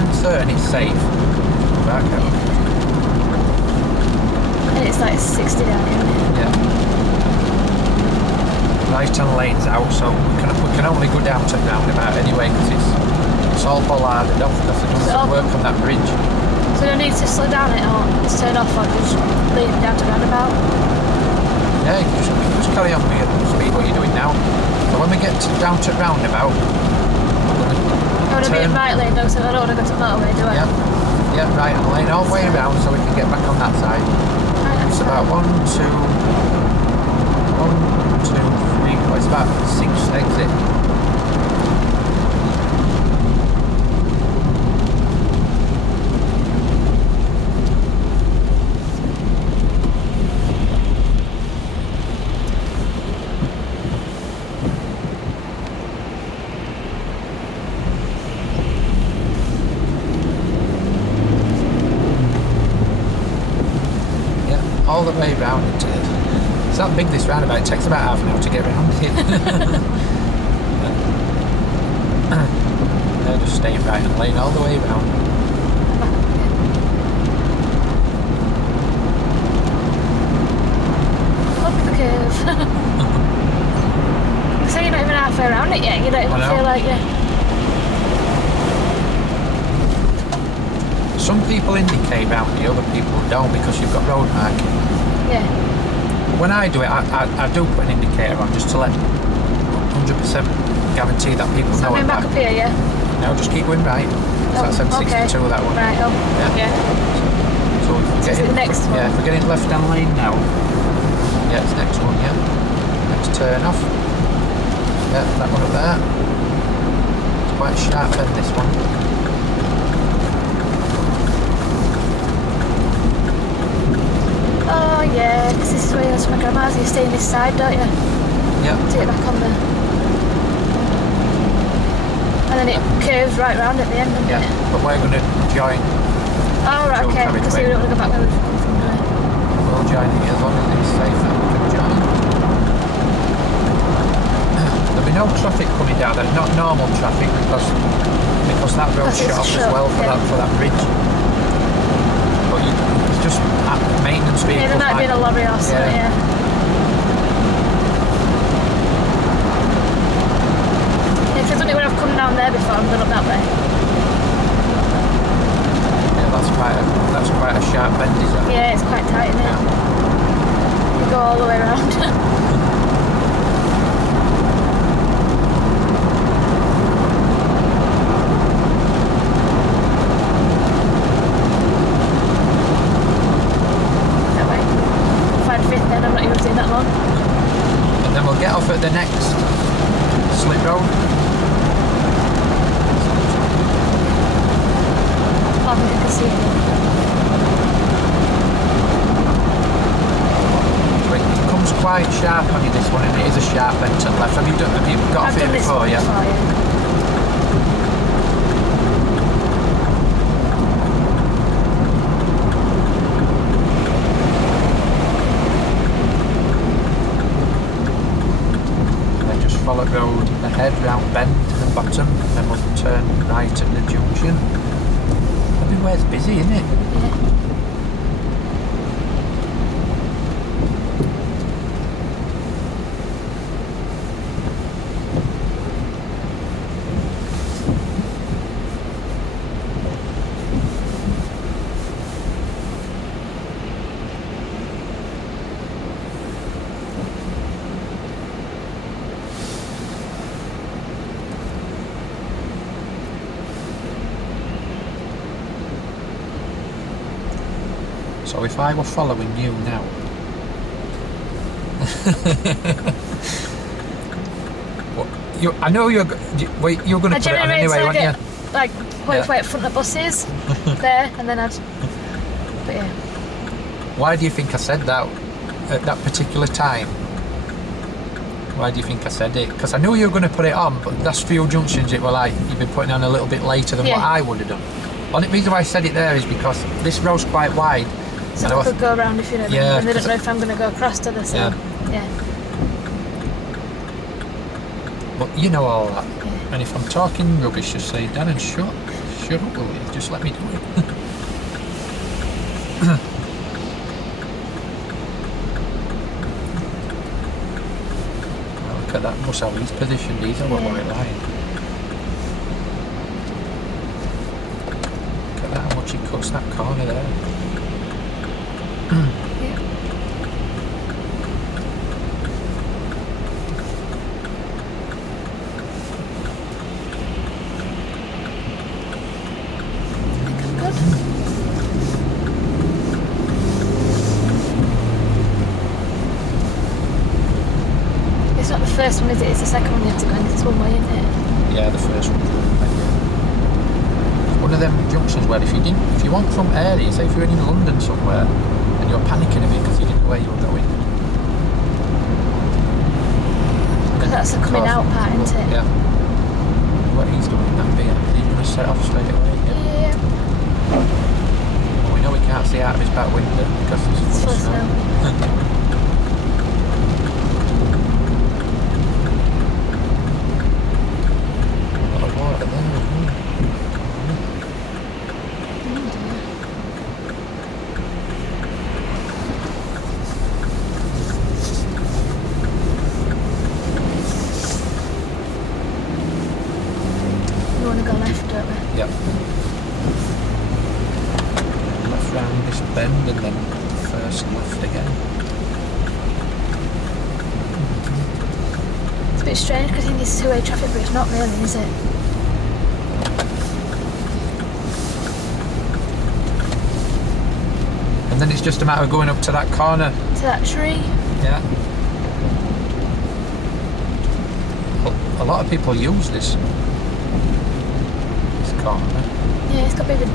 turn, it's safe. Back out. And it's like 60 down here, isn't it? Yeah. Right-hand lane's out, so we can only go down to Roundabout anyway, because it's all bollarded off because they've done some work on that bridge. So you don't need to slow down it or turn off or just leave it down to Roundabout? Yeah, you just carry on with your speed what you're doing now. So when we get down to Roundabout, I want to be in right lane though, so I don't want to go to motorway, do I? Yeah, right hand lane all the way around so we can get back on that side. Right, It's about 1, 2, 3, 4, it's about 6 exit. All the way round. It's that big, this roundabout. It takes about half an hour to get around it. They're just staying right in the lane all the way round. Up the curve. So you're not even halfway around it yet. You don't even feel like you. Some people indicate round here, other people don't because you've got road marking. Yeah. When I do it, I do put an indicator on just to let 100% guarantee that people So know I'm I'm back up here, yeah? No, just keep going right. So that's M62, that one. Right, yeah. So if we get the next one. Yeah, if we're getting left hand lane now. Yeah, it's next one, yeah. Next turn off. Yeah, that one up there. It's quite sharp bend, this one. Oh yeah, because this is where you go to my grandma's. You stay on this side, don't you? Yeah. To get back on there. And then it curves right round at the end, doesn't it? But we're going to join. Oh right, okay. Because we don't want to go back where we've come from, do we? We'll join it as long as it's safe that we can join. There'll be no traffic coming down. There's not normal traffic because that road's shut off as well for that bridge. But it's just maintenance vehicles. Yeah, there might be a lorry or something, yeah. Yeah, because I don't know when I've come down there before, I've gone up that way. Yeah, that's quite a sharp bend, is it? Yeah, it's quite tight, isn't it? Yeah. You go all the way around. Get off at the next slip road. I think I can see it. It comes quite sharp on you, this one, and it is a sharp bend to the left. Have you got off here before? Yeah. Follow road ahead, round bend to the bottom, and then we'll turn right at the junction. Everywhere's busy, isn't it? Yeah. So if I were following you now, I know you're going to put it on anyway, weren't you? Like, wait in front of the buses, there, and then I'd... But yeah. Why do you think I said that at that particular time? Why do you think I said it? Because I knew you were going to put it on, but that's few junctions it were like you've been putting on a little bit later than what I would have done. The only reason why I said it there is because this road's quite wide. So I could go around if you know, and they don't know if I'm going to go across to this. Yeah. But you know all that. Yeah. And if I'm talking rubbish, just say, Darren, shut Shut up, will you? Just let me do it. Well, look at that bus, how he's positioned. He's a lot more in line. Look at that, how much he cuts that corner there. It's not the first one, is it? It's the second one you have to go in. It's one way, isn't it? Yeah, the first one. It's one of them junctions where if you want from early, say if you're in London somewhere and you're panicking a bit because you didn't know where you were going. Because that's the coming out part, isn't it? Yeah. What he's doing that bit, he's going to set off straight away. Yeah. Well, we know we can't see out of his back window because it's full of snow. We want to go left, don't we? Yep. Left round this bend and then first left again. It's a bit strange because in this two-way traffic bridge, not really, is it? And then it's just a matter of going up to that corner. To that tree. Yeah. A lot of people use this corner. Yeah, it's got a bit of a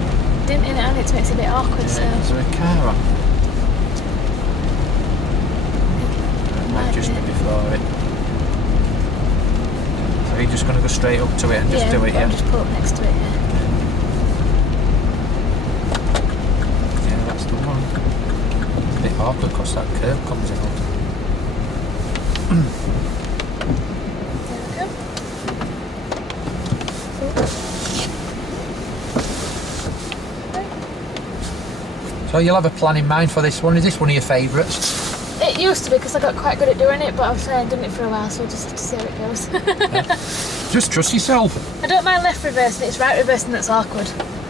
dent in it, and it makes it a bit awkward. Yeah, So is there a car on? It might just be before it. So you're just going to go straight up to it and just do it, yeah? Just pull up next to it, yeah. Yeah, that's the one. It's a bit awkward because that curve comes in. There we go. So you'll have a plan in mind for this one. Is this one of your favourites? It used to be because I got quite good at doing it, but I've done it for a while, so we'll just have to see how it goes. Yeah. Just trust yourself. I don't mind left reversing, it's right reversing that's awkward.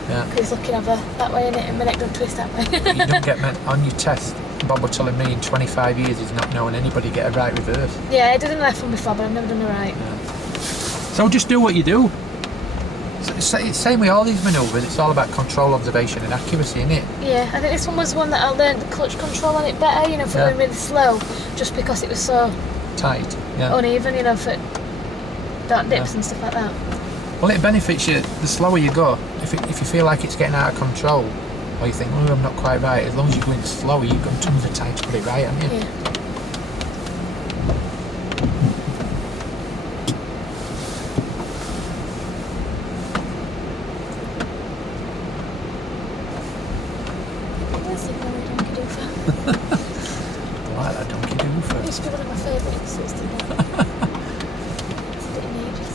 Yeah. Because looking over that way in it and my neck don't twist that way. You don't get on your test. Bob was telling me in 25 years he's not known anybody get a right reverse. Yeah, I did the left one before, but I've never done the right. Yeah. So just do what you do. It's same with all these manoeuvres. It's all about control, observation, and accuracy, isn't it? Yeah, I think this one was one that I learned the clutch control on it better, you know, for going really slow, just because it was so Tight. Yeah. uneven, you know, for dark dips and stuff like that. Well, it benefits you the slower you go. If you feel like it's getting out of control, or you think, oh, I'm not quite right, as long as you're going slower, you've got tons of time to put it right, haven't you? Yeah. Where's the bloody donkey doofer? I like that donkey doofer. It used to be one of my favourites, so it's still there. It's a bit in ages.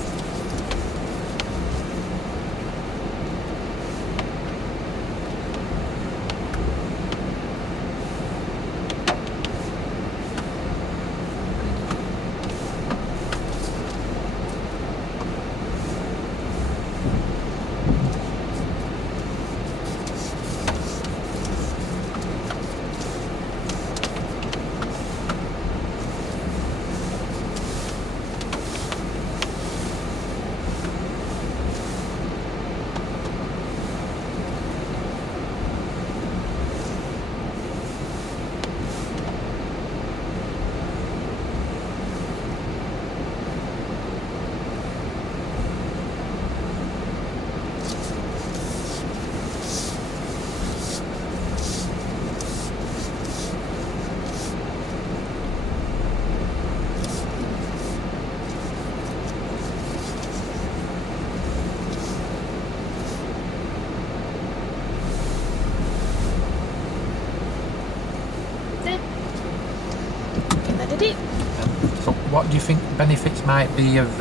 So what do you think benefits might be of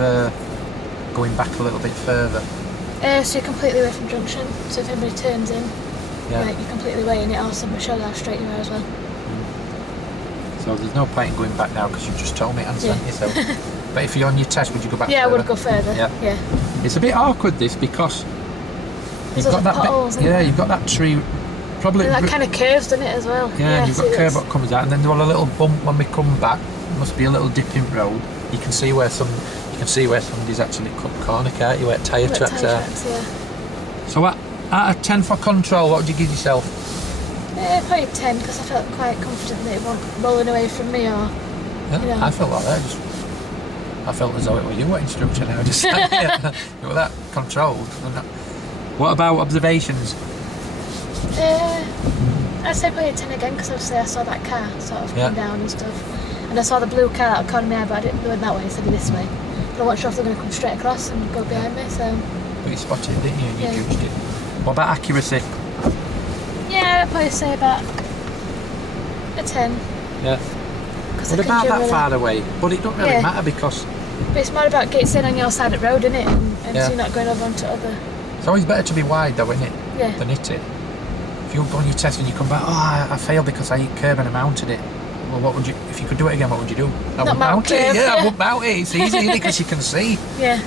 going back a little bit further? So you're completely away from junction. So if anybody turns in, Yeah. you're completely away, and it also shows how straight you are as well. So there's no point in going back now because you've just told me and Yeah. sent yourself. But if you're on your test, would you go back Yeah, further? I would go further. Yeah. Yeah. It's a bit awkward this because There's lots of potholes, isn't yeah, there? you've got that tree. Probably. And that kind of curves, doesn't it, as well? Yeah, and you've so got curve it's- what comes out, and then there's a little bump when we come back. There must be a little dipping road. You can see where somebody's actually cut the corner, can't you? Where tyre Like tracks tyre are. tracks, yeah. So out of 10 for control, what would you give yourself? Probably 10 because I felt quite confident that it wasn't rolling away from me or. Yeah, You know. I felt like that. I felt as though it was you, instructor now. Just it was that controlled. Wasn't it? What about observations? I'd say probably a 10 again because obviously I saw that car sort of Yeah. come down and stuff. And I saw the blue car that caught me eye, but I didn't went that way instead of this way. But I wasn't sure if they were going to come straight across and go behind me, so. But you spotted it, didn't you? And you Yeah. judged it. What about accuracy? Yeah, I'd probably say about a 10. Yeah. Cause What I could about that generally- far away? But it don't really Yeah. matter because But it's more about getting in on your side of the road, isn't it? And Yeah. so you're not going over onto other. it's always better to be wide though, isn't it? Yeah. Than hit it. If you go on your test and you come back, I failed because I hit curb and I mounted it. Well, what would you, if you could do it again, what would you do? I would mount it. curve, Yeah, I yeah. would mount it. It's easy because you can see. Yeah.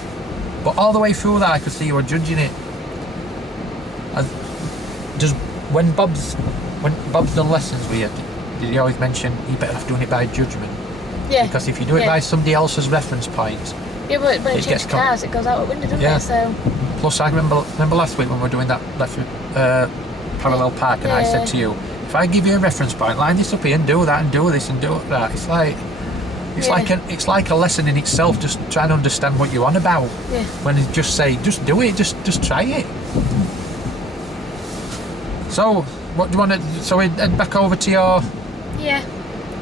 But all the way through that, I could see you were judging it. Just when Bob's done lessons with you, did he always mention you better off doing it by judgment? Yeah. Because if you do it Yeah. by somebody else's reference points, Yeah, but when it it gets changes cars, it goes out the window, doesn't Yeah. it? So. plus I remember last week when we were doing that parallel park, and I Yeah. said to you, if I give you a reference point, line this up here and do that and do this and do that, it's like a lesson in itself, just trying to understand what you're on about. Yeah. When you just say, just do it, just try it. So, what do you want to? So we head back over to your Yeah.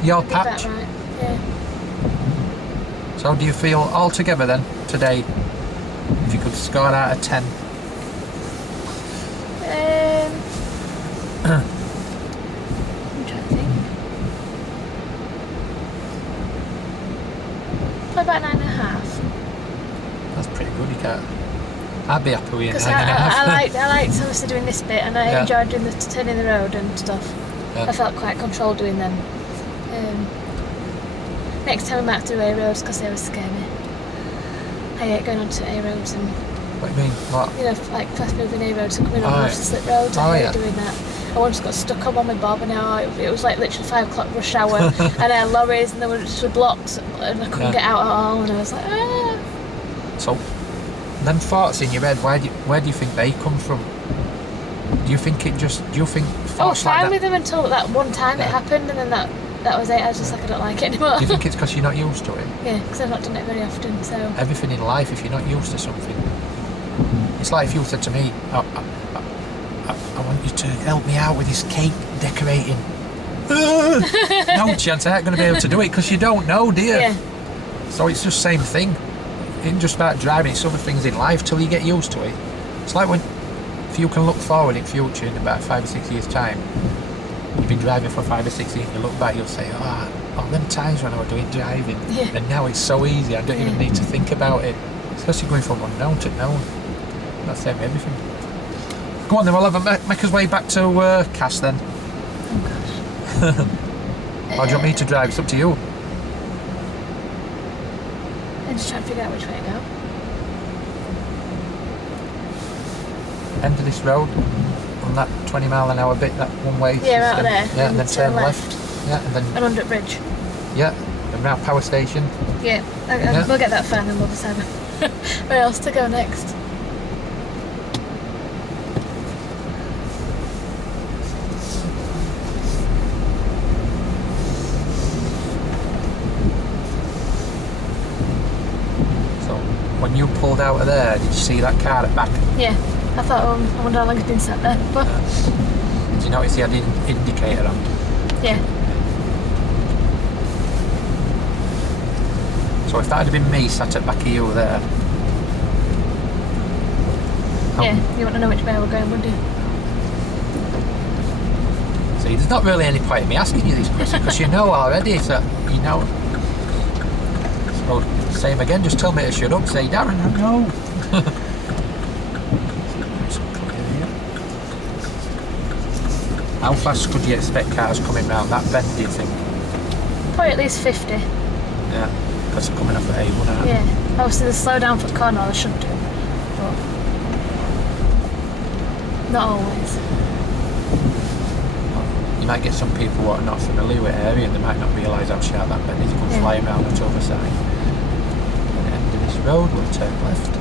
your Did that patch. right. Yeah. So, do you feel altogether then today, if you could score out of 10? I'm trying to think. Probably about 9.5. That's pretty good. You can't. I'd be happy with Because 9.5. I liked obviously doing this bit, and I Yeah. enjoyed doing the turning the road and stuff. Yeah. I felt quite controlled doing them. Next time I might have to do A roads because they always scare me. I hate going onto A roads and What do you mean? What? like fast moving A roads and coming Oh, on yeah. off the slip roads. I Oh, hate yeah. doing that. I once got stuck on my bob, and it was like literally 5 o'clock rush hour, and I had lorries and they were just blocked, and I couldn't Yeah. get out at all, and I was like, ah. So, them thoughts in your head, where do you think they come from? Do you think I was thoughts like fine that? with them until that one time Yeah. it happened, and then that was it. I was just like, I don't like it anymore. Do you think it's because you're not used to it? Yeah, because I've not done it very often, so. Everything in life, if you're not used to something, it's like if you said to me, I want you to help me out with this cake decorating. No chance I ain't going to be able to do it because you don't know, do you? Yeah, So it's just same thing. It ain't just about driving, it's other things in life till you get used to it. It's like if you can look forward in future in about 5 or 6 years' time, you've been driving for 5 or 6 years, you look back, you'll say, all them times when I was doing driving, Yeah. and now it's so easy, I don't even need to think about it. Especially going from unknown to known. That's the same with everything. Go on then, we'll make us way back to Cass then. oh gosh. Or do you want me to drive? It's up to you. I'm just trying to figure out which way to go. End of this road, on that 20 mile an hour bit, that one way. Yeah, out system. there. Yeah, and then turn left. Yeah, and then, And under the bridge. yeah, and round power station. Yeah, Yeah. we'll get that far and then we'll decide where else to go next. So, when you pulled out of there, did you see that car at the back? Yeah, I thought, I wonder how long it's been sat there. But Did you notice he had an indicator on? yeah, So if that had been me sat at the back of you there, yeah, you want to know which way we're going, wouldn't you? see, there's not really any point in me asking you these questions because you know already, so you know. So, same again, just tell me to shut up, say, Darren, I know. How fast could you expect cars coming round that bend, do you think? Probably at least 50. Yeah, because they're coming off at A1, aren't they? Yeah. Obviously, they slow down for the corner, or they should do. But not always. You might get some people who are not familiar with the area and they might not realise how sharp that bend is. You come flying round the other side. At the end of this road, we'll turn left.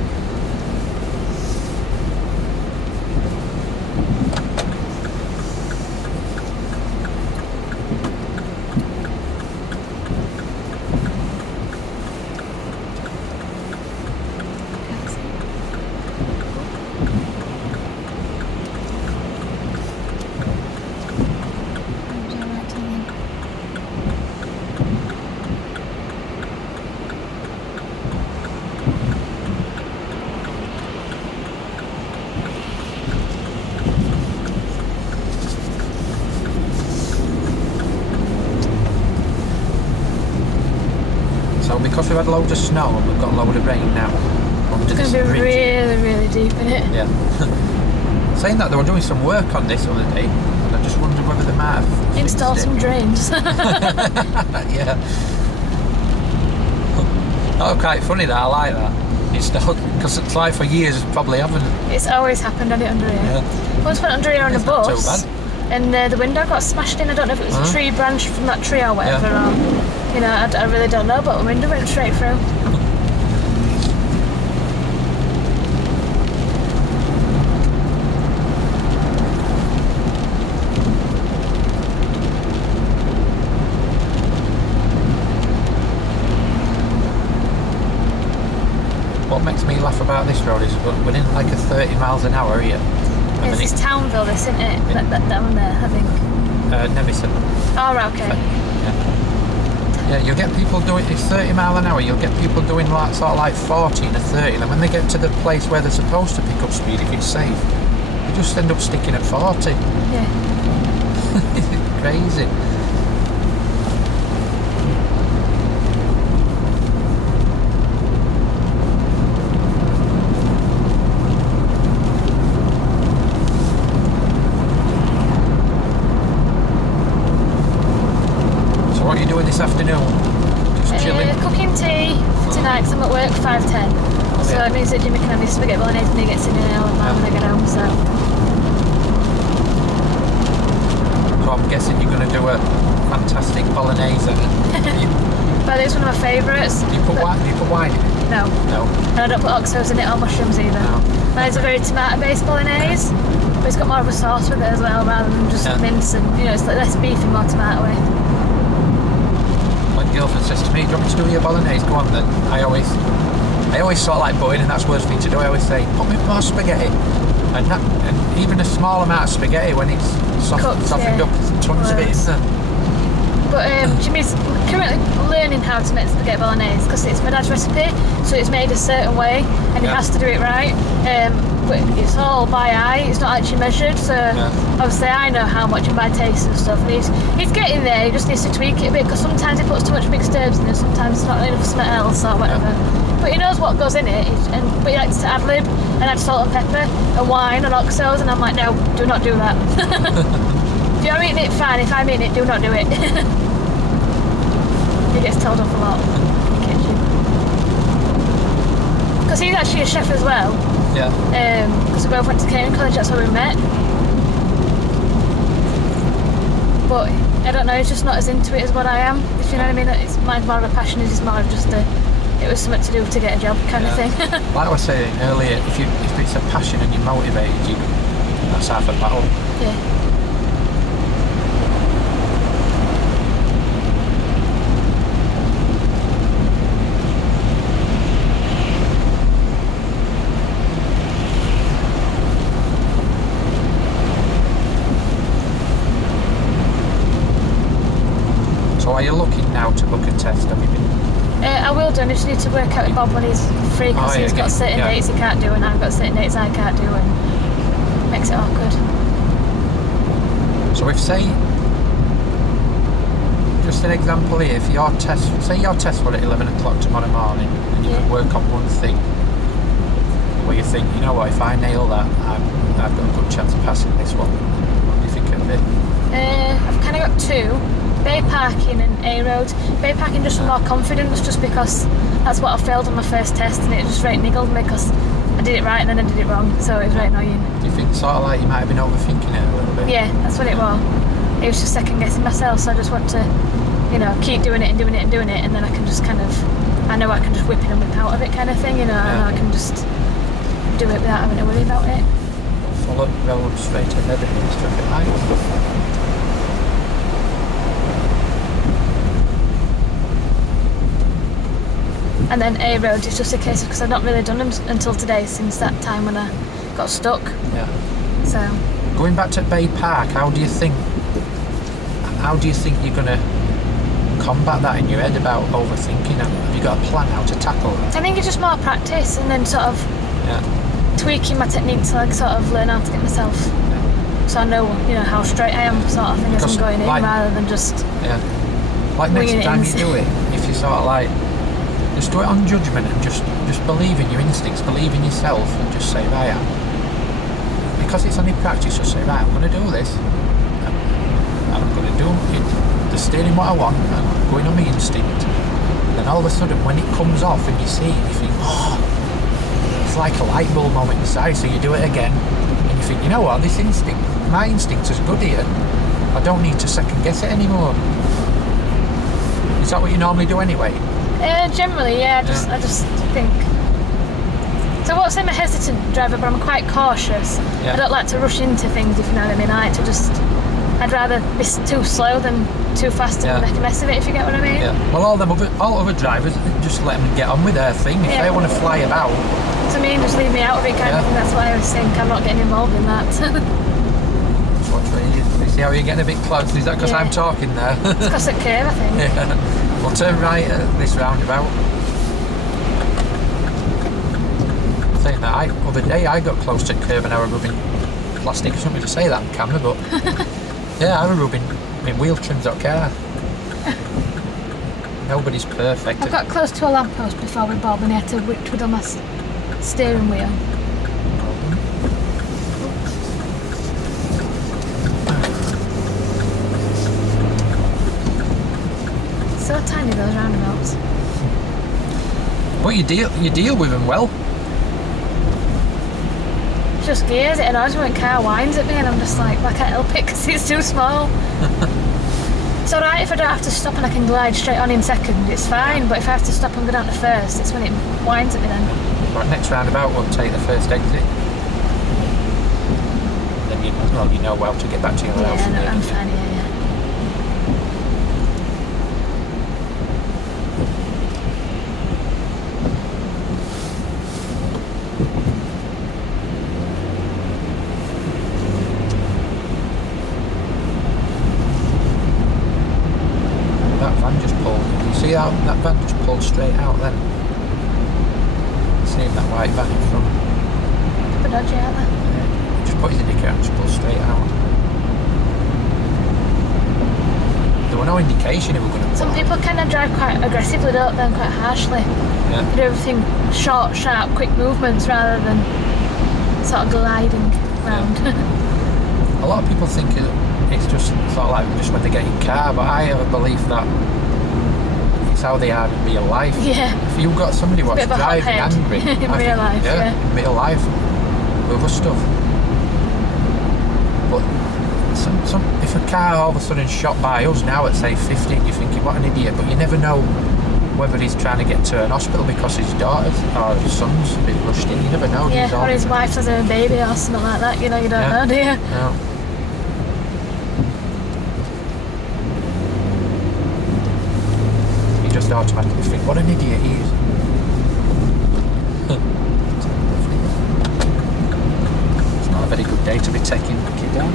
So because we've had loads of snow and we've got a load of rain now, It's going to be really, really deep in it. Yeah. Saying that, they were doing some work on this other day, and I just wondered whether they might have Install some drains. Yeah. Oh, quite funny that, I like that. Because it's like for years, probably haven't. It's always happened on it under here. Yeah. Once went under here on a It's not too bus, bad. and the window got smashed in. I don't know if it was a tree branch from that tree or whatever, Yeah. or, you know, I really don't know, but the window went straight through. What makes me laugh about this road is we're in like a 30 miles an hour here. It's this Townville, this, isn't it? That down there, I think. Nevison. Oh, right, okay. Yeah, you'll get people doing, it's 30 mile an hour, you'll get people doing like sort of like 40 and a 30, and when they get to the place where they're supposed to pick up speed, if it's safe, they just end up sticking at 40. Yeah. It's crazy. What are you doing this afternoon? Just chilling? Cooking tea tonight because I'm at work 5:10. So Yeah. it means that Jimmy can have his spaghetti bolognese when he gets in an hour and when I get home. So I'm guessing you're going to do a fantastic bolognese. but it's one of my favourites. Do you put wine in it? No. No. And I don't put oxos in it or mushrooms either. No. Mine's a very tomato-based bolognese, but it's got more of a sauce with it as well rather than just mince and, you know, it's like less beefy, more tomato-y. My girlfriend says to me, do you want me to do your bolognese? Go on then. I always sort of like butting, and that's the worst thing to do. I always say, put me more spaghetti. And even a small amount of spaghetti when it's softened up, tons of it, isn't there? But Jimmy's currently learning how to make spaghetti bolognese because it's my dad's recipe, so it's made a certain way and he has to do it right. But it's all by eye, it's not actually measured, so obviously I know how much and by taste and stuff. And he's getting there, he just needs to tweak it a bit because sometimes he puts too much mixed herbs in it, sometimes it's not enough something else or whatever. But he knows what goes in it, but he likes to ad-lib and add salt and pepper and wine and oxos, and I'm like, no, do not do that. If you're eating it, fine. If I'm eating it, do not do it. He gets told off a lot in the kitchen. Because he's actually a chef as well. Yeah. Because we both went to catering college, that's where we met. But I don't know, he's just not as into it as what I am. If you know what I mean? Mine's more of a passion, his is more of just it was something to do to get a job kind of thing. Like I was saying earlier, if it's a passion and you're motivated, that's half a battle. Yeah. So are you looking now to book a test? Have you been? I will do, I just need to work out with Bob when he's free because he's got certain dates he can't do and I've got certain dates I can't do and it makes it awkward. So if say, just an example here, if your test, say your test were at 11 o'clock tomorrow morning and you could work on one thing where you think, you know what, if I nail that, I've got a good chance of passing this one. What do you think of it? it? I've kind of got two. Bay parking and A road. Bay parking just for more confidence, just because that's what I failed on my first test, and it just right niggled me because I did it right and then I did it wrong, so it was right annoying. Do you think sort of like you might have been overthinking it a little bit? Yeah, that's what it was. It was just second guessing myself, so I just want to, you know, keep doing it and doing it and doing it, and then I can just kind of, I know I can just whip in and whip out of it kind of thing, you know, I know I can just do it without having to worry about it. Follow the road straight ahead of these traffic lights. And then A road is just a case of, because I've not really done them until today, since that time when I got stuck. Yeah. So. Going back to Bay Park, how do you think you're gonna combat that in your head about overthinking? Have you got a plan how to tackle that? I think it's just more practice and then sort of tweaking my technique to like sort of learn how to get myself, so I know, you know, how straight I am sort of thing as I'm going in, rather than just like next time you do it, if you sort of like just do it on judgment and just believe in your instincts, believe in yourself, and just say, right, because it's only practice, just say, right, I'm going to do this, and I'm going to do the steering what I want, and I'm going on my instinct. And then all of a sudden, when it comes off and you see it, you think, oh, it's like a light bulb moment inside. So you do it again, and you think, you know what, this instinct, my instinct is good here. I don't need to second guess it anymore. Is that what you normally do anyway? Generally, yeah. I just think. So what's I'm a hesitant driver, but I'm quite cautious. Yeah. I don't like to rush into things, if you know what I mean. I like to just. I'd rather be too slow than too fast and make a mess of it, if you get what I mean. Yeah. Well, all other drivers, just let them get on with their thing. If they want to fly about. To me, just leave me out of it, kind of thing. That's why I always think I'm not getting involved in that. You see how you're getting a bit close? Is that because I'm talking there? It's because of curve, I think. Yeah. We'll turn right at this roundabout. Saying that, other day I got close to curve and I was rubbing plastic. I shouldn't really say that on camera, but yeah, I was rubbing wheel trims that car. Nobody's perfect. I got close to a lamppost before we bobbed and I had to twiddle my steering wheel. So tiny, those roundabouts. Well, you deal with them well. It just gears, it annoys me when car whines at me and I'm just like, I can't help it because it's too small. It's alright if I don't have to stop and I can glide straight on in second, it's fine, but if I have to stop and go down to first, it's when it whines at me then. Right, next roundabout we'll take the first exit. Then you know well to get back to your house. Yeah, no, I'm fine, yeah. That van just pulled straight out then. Seeing that white van in front. But dodgy, aren't they? Yeah. Just put his indicator and just pulled straight out. There were no indication it was going to pull. Some people kind of drive quite aggressively, don't they? Quite harshly. Yeah. They do everything short, sharp, quick movements rather than sort of gliding round. Yeah. A lot of people think it's just sort of like just when they get in car, but I have a belief that how they are in real life. Yeah. If you've got somebody who's driving angry in real life, in real life, other stuff. But if a car all of a sudden shot by us now at say 50, you're thinking what an idiot, but you never know whether he's trying to get to an hospital because his daughter's or his son's been rushed in. You never know. Yeah, or his wife has a baby or something like that. You know, you don't know, do you? No. Just automatically think, what an idiot he is. It's not a very good day to be taking the kid down.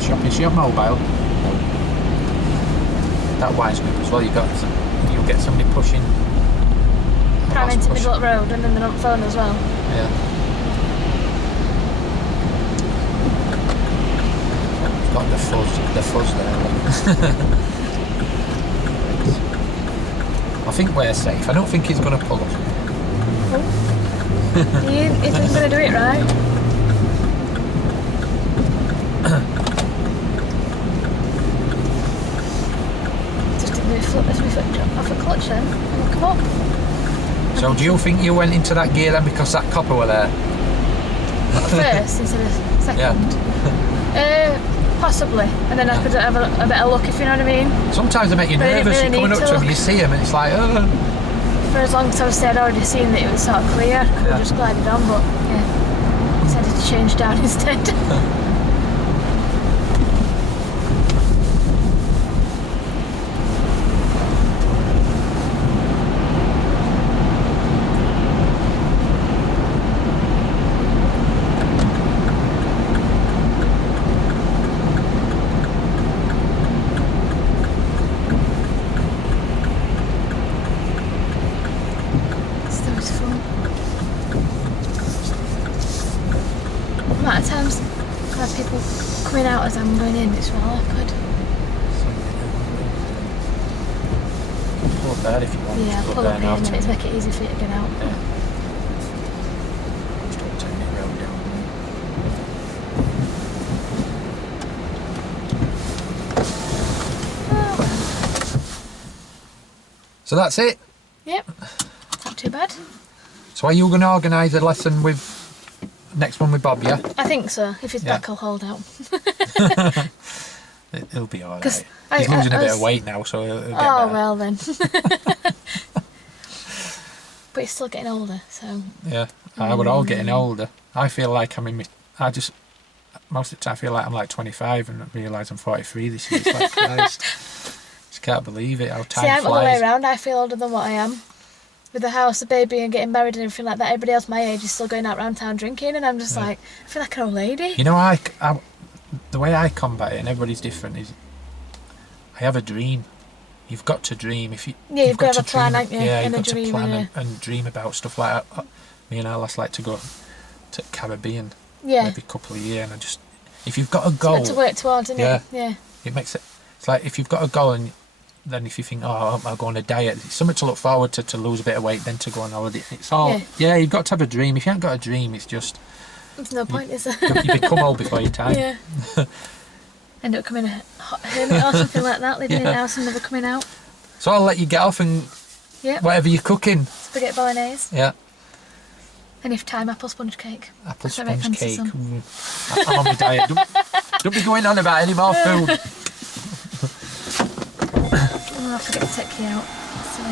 Shopping. Is she on mobile? No. That winds me up as well. You'll get somebody pushing. Driving into the middle of the road and then they're on phone as well. Yeah. It's got the fuzz there. I think we're safe. I don't think he's going to pull us. You think he's going to do it right? So do you think you went into that gear then because that copper were there? First instead of second. Possibly, and then I could have a better look, if you know what I mean. Sometimes they make you nervous. really You're coming need up to to them, look. you see them, and it's like, oh. For as long as obviously I'd already seen that it was sort of clear, could have just glided on, but yeah, decided to change down instead. That was fun. The amount of times I've had people coming out as I'm going in, it's real awkward. Pull up there if you want. Yeah, Just pull there up now, in and turn it's make it easy for you to get out. Yeah. Just don't turn it round down. Oh, well. So that's it. Yep, not too bad. So are you going to organise a lesson with next one with Bob? Yeah. I think so. If his Yeah. back will hold out. It'll be all 'Cause right. He's losing a bit was- of weight now, so he'll get Oh better. well then. But he's still getting older, so Yeah, we're all getting older. I feel like I'm in my... most of the time I feel like I'm like 25 and I realise I'm 43 this year. It's like, Christ. Just can't believe it, how time see, I'm all the way flies. around. I feel older than what I am. With a house, a baby, and getting married and everything like that. Everybody else my age is still going out round town drinking, and I'm just like, I feel like an old lady. You know, the way I combat it, and everybody's different, is I have a dream. You've got to dream. If you, Yeah, you've got to have a plan, dream, haven't you? Yeah, And you've a got dream, to plan yeah. and dream about stuff like that. Me and Alice like to go to Caribbean Yeah. maybe a couple of years, and if you've got a It's goal, meant to work towards, isn't Yeah. it? Yeah. it makes it. It's like if you've got a goal, and then if you think, oh, I'll go on a diet, it's something to look forward to lose a bit of weight, then to go on holiday. It's all, yeah, you've got to have a dream. If you haven't got a dream, it's just, There's no point, is there? you become old before your time. Yeah. End up coming a hot hermit or something like that, living in the house and never coming out. So I'll let you get off and Yep. whatever you're cooking. Spaghetti bolognese. Yeah, And if time, apple sponge cake. apple That's a very sponge fancy cake. song. I'm on my diet. Don't be going on about any more food. Oh, I forget to take you out. So,